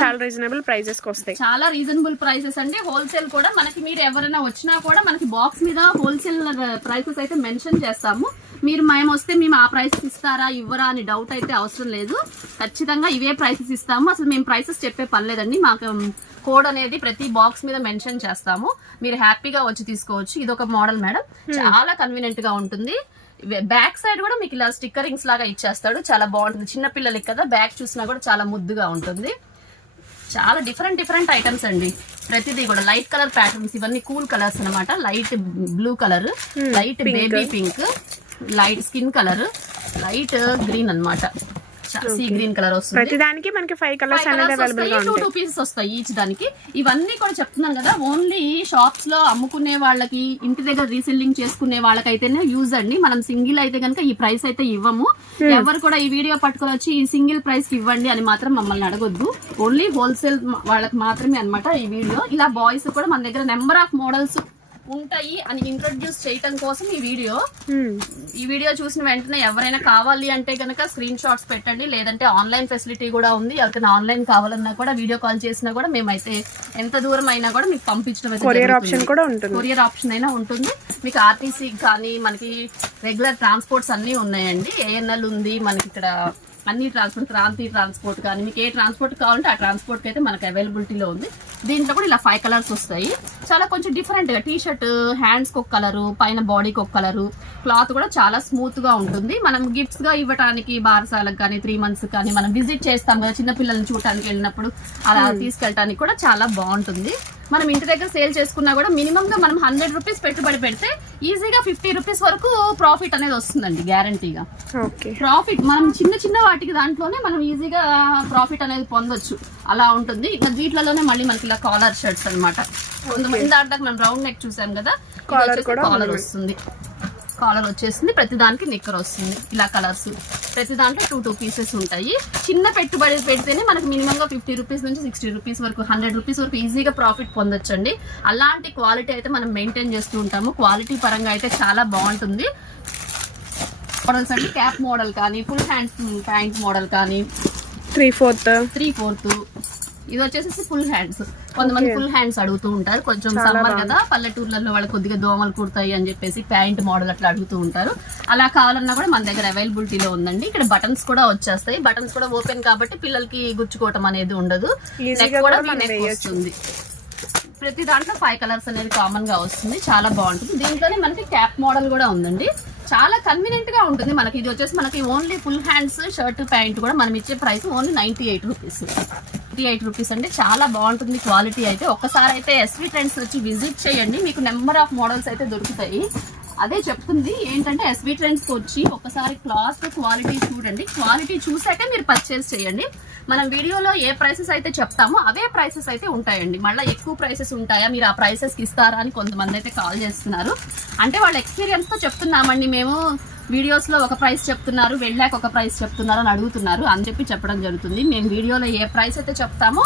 చాలా రీజనబుల్ ప్రైసెస్ కి వస్తాయి. చాలా రీజనబుల్ ప్రైసెస్ అండి. హోల్సేల్ కూడా మనకి మీరు ఎవరైనా వచ్చినా కూడా మనకి బాక్స్ మీద హోల్సేల్ ప్రైసెస్ అయితే మెన్షన్ చేస్తాము. మేము వస్తే మేము ఆ ప్రైసెస్ ఇస్తారా ఇవ్వరా అని డౌట్ అయితే అవసరం లేదు. ఖచ్చితంగా ఇవే ప్రైసెస్ ఇస్తాము. అసలు మేము ప్రైసెస్ చెప్పే పని లేదండి. మాకు కోడ్ అనేది ప్రతి బాక్స్ మీద మెన్షన్ చేస్తాము. మీరు హ్యాపీగా వచ్చి తీసుకోవచ్చు. ఇది ఒక మోడల్ మేడం, చాలా కన్వీనియంట్ గా ఉంటుంది. బ్యాక్ సైడ్ కూడా మీకు ఇలా స్టిక్కరింగ్స్ లాగా ఇచ్చేస్తాడు. చాలా బాగుంటుంది. చిన్న పిల్లలకి కదా, బ్యాక్ చూసినా కూడా చాలా ముద్దుగా ఉంటుంది. చాలా డిఫరెంట్ ఐటమ్స్ అండి. ప్రతిదీ కూడా లైట్ కలర్ ప్యాటర్న్స్. ఇవన్నీ కూల్ కలర్స్ అన్నమాట. Light blue colour, light baby pink, light skin colour, light green అన్నమాట. సీ గ్రీన్ కలర్ వస్తుంది. ప్రతిదానికి మనకి 5 కలర్స్ అనేది అవైలబుల్ గా ఉంటాయి. 2 పీసెస్ వస్తాయి ఈచ్ దానికి. ఇవన్నీ కూడా చెప్తున్నాను కదా, ఓన్లీ షాప్స్ లో అమ్ముకునే వాళ్ళకి, ఇంటి దగ్గర రీసెల్లింగ్ చేసుకునే వాళ్ళకైతేనే యూజ్ అండి. మనం సింగిల్ అయితే కనుక ఈ ప్రైస్ అయితే ఇవ్వము. ఎవరు కూడా ఈ వీడియో పట్టుకొని వచ్చి ఈ సింగిల్ ప్రైస్ కి ఇవ్వండి అని మాత్రం మమ్మల్ని అడగొద్దు. ఓన్లీ హోల్సేల్ వాళ్ళకి మాత్రమే అన్నమాట ఈ వీడియో. ఇలా బాయ్స్ కూడా మన దగ్గర నెంబర్ ఆఫ్ మోడల్స్ ఉంటాయి అని ఇంట్రొడ్యూస్ చేయటం కోసం ఈ వీడియో చూసిన వెంటనే ఎవరైనా కావాలి అంటే కనుక స్క్రీన్ షాట్స్ పెట్టండి. లేదంటే ఆన్లైన్ ఫెసిలిటీ కూడా ఉంది. ఎవరికైనా ఆన్లైన్ కావాలన్నా కూడా వీడియో కాల్ చేసినా కూడా మేమైతే ఎంత దూరం అయినా కూడా మీకు పంపించడం అయితే కొరియర్ ఆప్షన్ కూడా ఉంటుంది. కొరియర్ ఆప్షన్ అయినా ఉంటుంది. మీకు ఆర్టీసీ కానీ మనకి రెగ్యులర్ ట్రాన్స్పోర్ట్స్ అన్ని ఉన్నాయండి. ఏఎన్ఎల్ ఉంది మనకి ఇక్కడ. అన్ని ట్రాన్స్పోర్ట్, క్రాంతి ట్రాన్స్పోర్ట్ కానీ మీకు ఏ ట్రాన్స్పోర్ట్ కావాలంటే ఆ ట్రాన్స్పోర్ట్ అయితే మనకు అవైలబిలిటీలో ఉంది. దీంట్లో కూడా ఇలా 5 కలర్స్ వస్తాయి. చాలా కొంచెం డిఫరెంట్ గా టీ షర్ట్ హ్యాండ్స్ కి ఒక కలరు, పైన బాడీకి ఒక కలరు. క్లాత్ కూడా చాలా స్మూత్ గా ఉంటుంది. మనం గిఫ్ట్స్ గా ఇవ్వడానికి బారసాలకు కానీ 3 months కానీ మనం విజిట్ చేస్తాం కదా చిన్న పిల్లల్ని చూడటానికి వెళ్ళినప్పుడు, అలా తీసుకెళ్ళడానికి కూడా చాలా బాగుంటుంది. మనం ఇంటి దగ్గర సేల్ చేసుకున్నా కూడా మినిమం గా మనం 100 రూపీస్ పెట్టుబడి పెడితే ఈజీగా 50 రూపీస్ వరకు ప్రాఫిట్ అనేది వస్తుందండి గ్యారంటీగా. ప్రాఫిట్ మనం చిన్న వాటికి దాంట్లోనే మనం ఈజీగా ప్రాఫిట్ అనేది పొందొచ్చు. అలా ఉంటుంది. ఇక వీటిలోనే మళ్ళీ మనకి ఇలా కాలర్ షర్ట్స్ అన్నమాట. కొంతమంది దాంట్లో మనం రౌండ్ నెక్ చూసాం కదా, కాలర్ వస్తుంది. కాలర్ వచ్చేసింది. ప్రతి దానికి నిక్కర్ వస్తుంది. ఇలా కలర్స్ ప్రతి దాంట్లో 2 పీసెస్ ఉంటాయి. చిన్న పెట్టుబడి పెడితేనే మనకు మినిమం గా 50 రూపీస్ నుంచి 60 రూపీస్ వరకు, 100 రూపీస్ వరకు ఈజీగా ప్రాఫిట్ పొందొచ్చండి. అలాంటి క్వాలిటీ అయితే మనం మెయింటైన్ చేస్తూ ఉంటాము. క్వాలిటీ పరంగా అయితే చాలా బాగుంటుంది. మోడల్స్ అంటే క్యాప్ మోడల్ కానీ, ఫుల్ హ్యాండ్స్ ప్యాంట్ మోడల్ కానీ, 3/4 ఇది వచ్చేసి ఫుల్ హ్యాండ్స్. కొంతమంది ఫుల్ హ్యాండ్స్ అడుగుతూ ఉంటారు. కొంచెం సమ్మర్ కదా, పల్లెటూర్లలో వాళ్ళు కొద్దిగా దోమలు కుడతాయి అని చెప్పేసి ప్యాంట్ మోడల్ అట్లా అడుగుతూ ఉంటారు. అలా కావాలన్నా కూడా మన దగ్గర అవైలబిలిటీలో ఉందండి. ఇక్కడ బటన్స్ కూడా వచ్చేస్తాయి. బటన్స్ కూడా ఓపెన్ కాబట్టి పిల్లలకి గుచ్చుకోవటం అనేది ఉండదు. నెక్ కూడా నెక్ వస్తుంది. ప్రతి దాంట్లో 5 కలర్స్ అనేది కామన్ గా వస్తుంది. చాలా బాగుంటుంది. దీంట్లోనే మనకి క్యాప్ మోడల్ కూడా ఉందండి. చాలా కన్వీనియంట్ గా ఉంటుంది మనకి. ఇది వచ్చేసి మనకి only full hands shirt pant కూడా మనం ఇచ్చే ప్రైస్ ఓన్లీ 98 రూపీస్. 98 రూపీస్ అంటే చాలా బాగుంటుంది క్వాలిటీ అయితే. ఒక్కసారి అయితే ఎస్వి ట్రెండ్స్ వచ్చి విజిట్ చేయండి. మీకు నెంబర్ ఆఫ్ మోడల్స్ అయితే దొరుకుతాయి. అదే చెప్తుంది ఏంటంటే ఎస్వి ట్రెండ్స్ కి వచ్చి ఒకసారి క్లాత్ క్వాలిటీ చూడండి. క్వాలిటీ చూసాక మీరు పర్చేస్ చేయండి. మనం వీడియోలో ఏ ప్రైసెస్ అయితే చెప్తామో అవే ప్రైసెస్ అయితే ఉంటాయండి. మళ్ళీ ఎక్కువ ప్రైసెస్ ఉంటాయా, మీరు ఆ ప్రైసెస్ కి ఇస్తారా అని కొంతమంది అయితే కాల్ చేస్తున్నారు. అంటే వాళ్ళ ఎక్స్పీరియన్స్ తో చెప్తున్నామండి. మేము వీడియోస్ లో ఒక ప్రైస్ చెప్తున్నారు, వెళ్ళాక ఒక ప్రైస్ చెప్తున్నారు అని అడుగుతున్నారు అని చెప్పి చెప్పడం జరుగుతుంది. మేము వీడియోలో ఏ ప్రైస్ అయితే చెప్తామో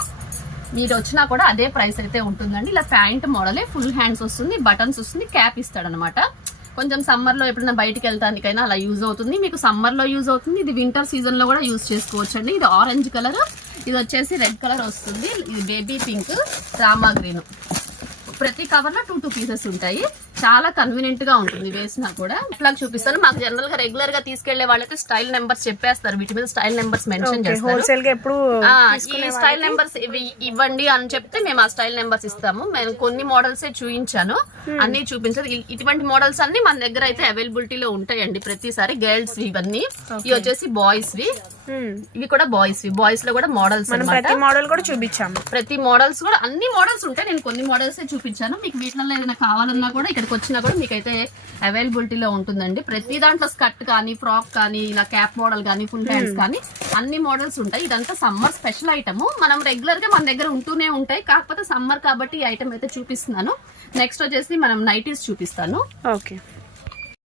మీరు వచ్చినా కూడా అదే ప్రైస్ అయితే ఉంటుందండి. ఇలా ప్యాంట్ మోడలే, ఫుల్ హ్యాండ్స్ వస్తుంది, బటన్స్ వస్తుంది, క్యాప్ ఇస్తాడనమాట. కొంచెం సమ్మర్ లో ఎప్పుడైనా బయటకు వెళ్తానికైనా అలా యూజ్ అవుతుంది. మీకు సమ్మర్ లో యూజ్ అవుతుంది. ఇది వింటర్ సీజన్ లో కూడా యూజ్ చేసుకోవచ్చు అండి. ఇది ఆరెంజ్ కలర్, ఇది వచ్చేసి రెడ్ కలర్ వస్తుంది. ఇది బేబీ పింక్, రామా గ్రీన్. ప్రతి కవర్ లో 2 పీసెస్ ఉంటాయి. చాలా కన్వీనియంట్ గా ఉంటుంది వేసినా కూడా. ఇట్లా చూపిస్తాను. మాకు జనరల్ గా రెగ్యులర్ గా తీసుకెళ్లే వాళ్ళైతే స్టైల్ నెంబర్స్ చెప్పేస్తారు. వీటి మీద స్టైల్ నెంబర్స్ మెన్షన్ చేస్తారు. ఈ స్టైల్ నెంబర్స్ ఇవ్వండి అని చెప్తే మేము ఆ స్టైల్ నెంబర్స్ ఇస్తాము. మేము కొన్ని మోడల్స్ చూపించాను, అన్ని చూపించదు. ఇటువంటి మోడల్స్ అన్ని మన దగ్గర అయితే అవైలబిలిటీలో ఉంటాయండి ప్రతిసారి. గర్ల్స్ ఇవన్నీ, ఇవి వచ్చేసి బాయ్స్ వి, ఇవి కూడా బాయ్స్ వి. బాయ్స్ లో కూడా మోడల్స్ మోడల్ కూడా చూపించాము. ప్రతి మోడల్స్ కూడా అన్ని మోడల్స్ ఉంటాయి. నేను కొన్ని మోడల్స్ చూపించాను. మీకు వీటిలో ఏదైనా కావాలన్నా కూడా ఇక్కడికి వచ్చినా కూడా మీకైతే అవైలబిలిటీలో ఉంటుందండి. ప్రతి దాంట్లో స్కర్ట్ కానీ, ఫ్రాక్ కానీ, ఇలా క్యాప్ మోడల్ కానీ, ఫుల్ హ్యాండ్స్ కానీ అన్ని మోడల్స్ ఉంటాయి. ఇదంతా సమ్మర్ స్పెషల్ ఐటమ్. మనం రెగ్యులర్ గా మన దగ్గర ఉంటూనే ఉంటాయి. కాకపోతే సమ్మర్ కాబట్టి ఈ ఐటమ్ అయితే చూపిస్తున్నాను. నెక్స్ట్ వచ్చేసి మనం నైటీస్ చూపిస్తాను. ఓకే.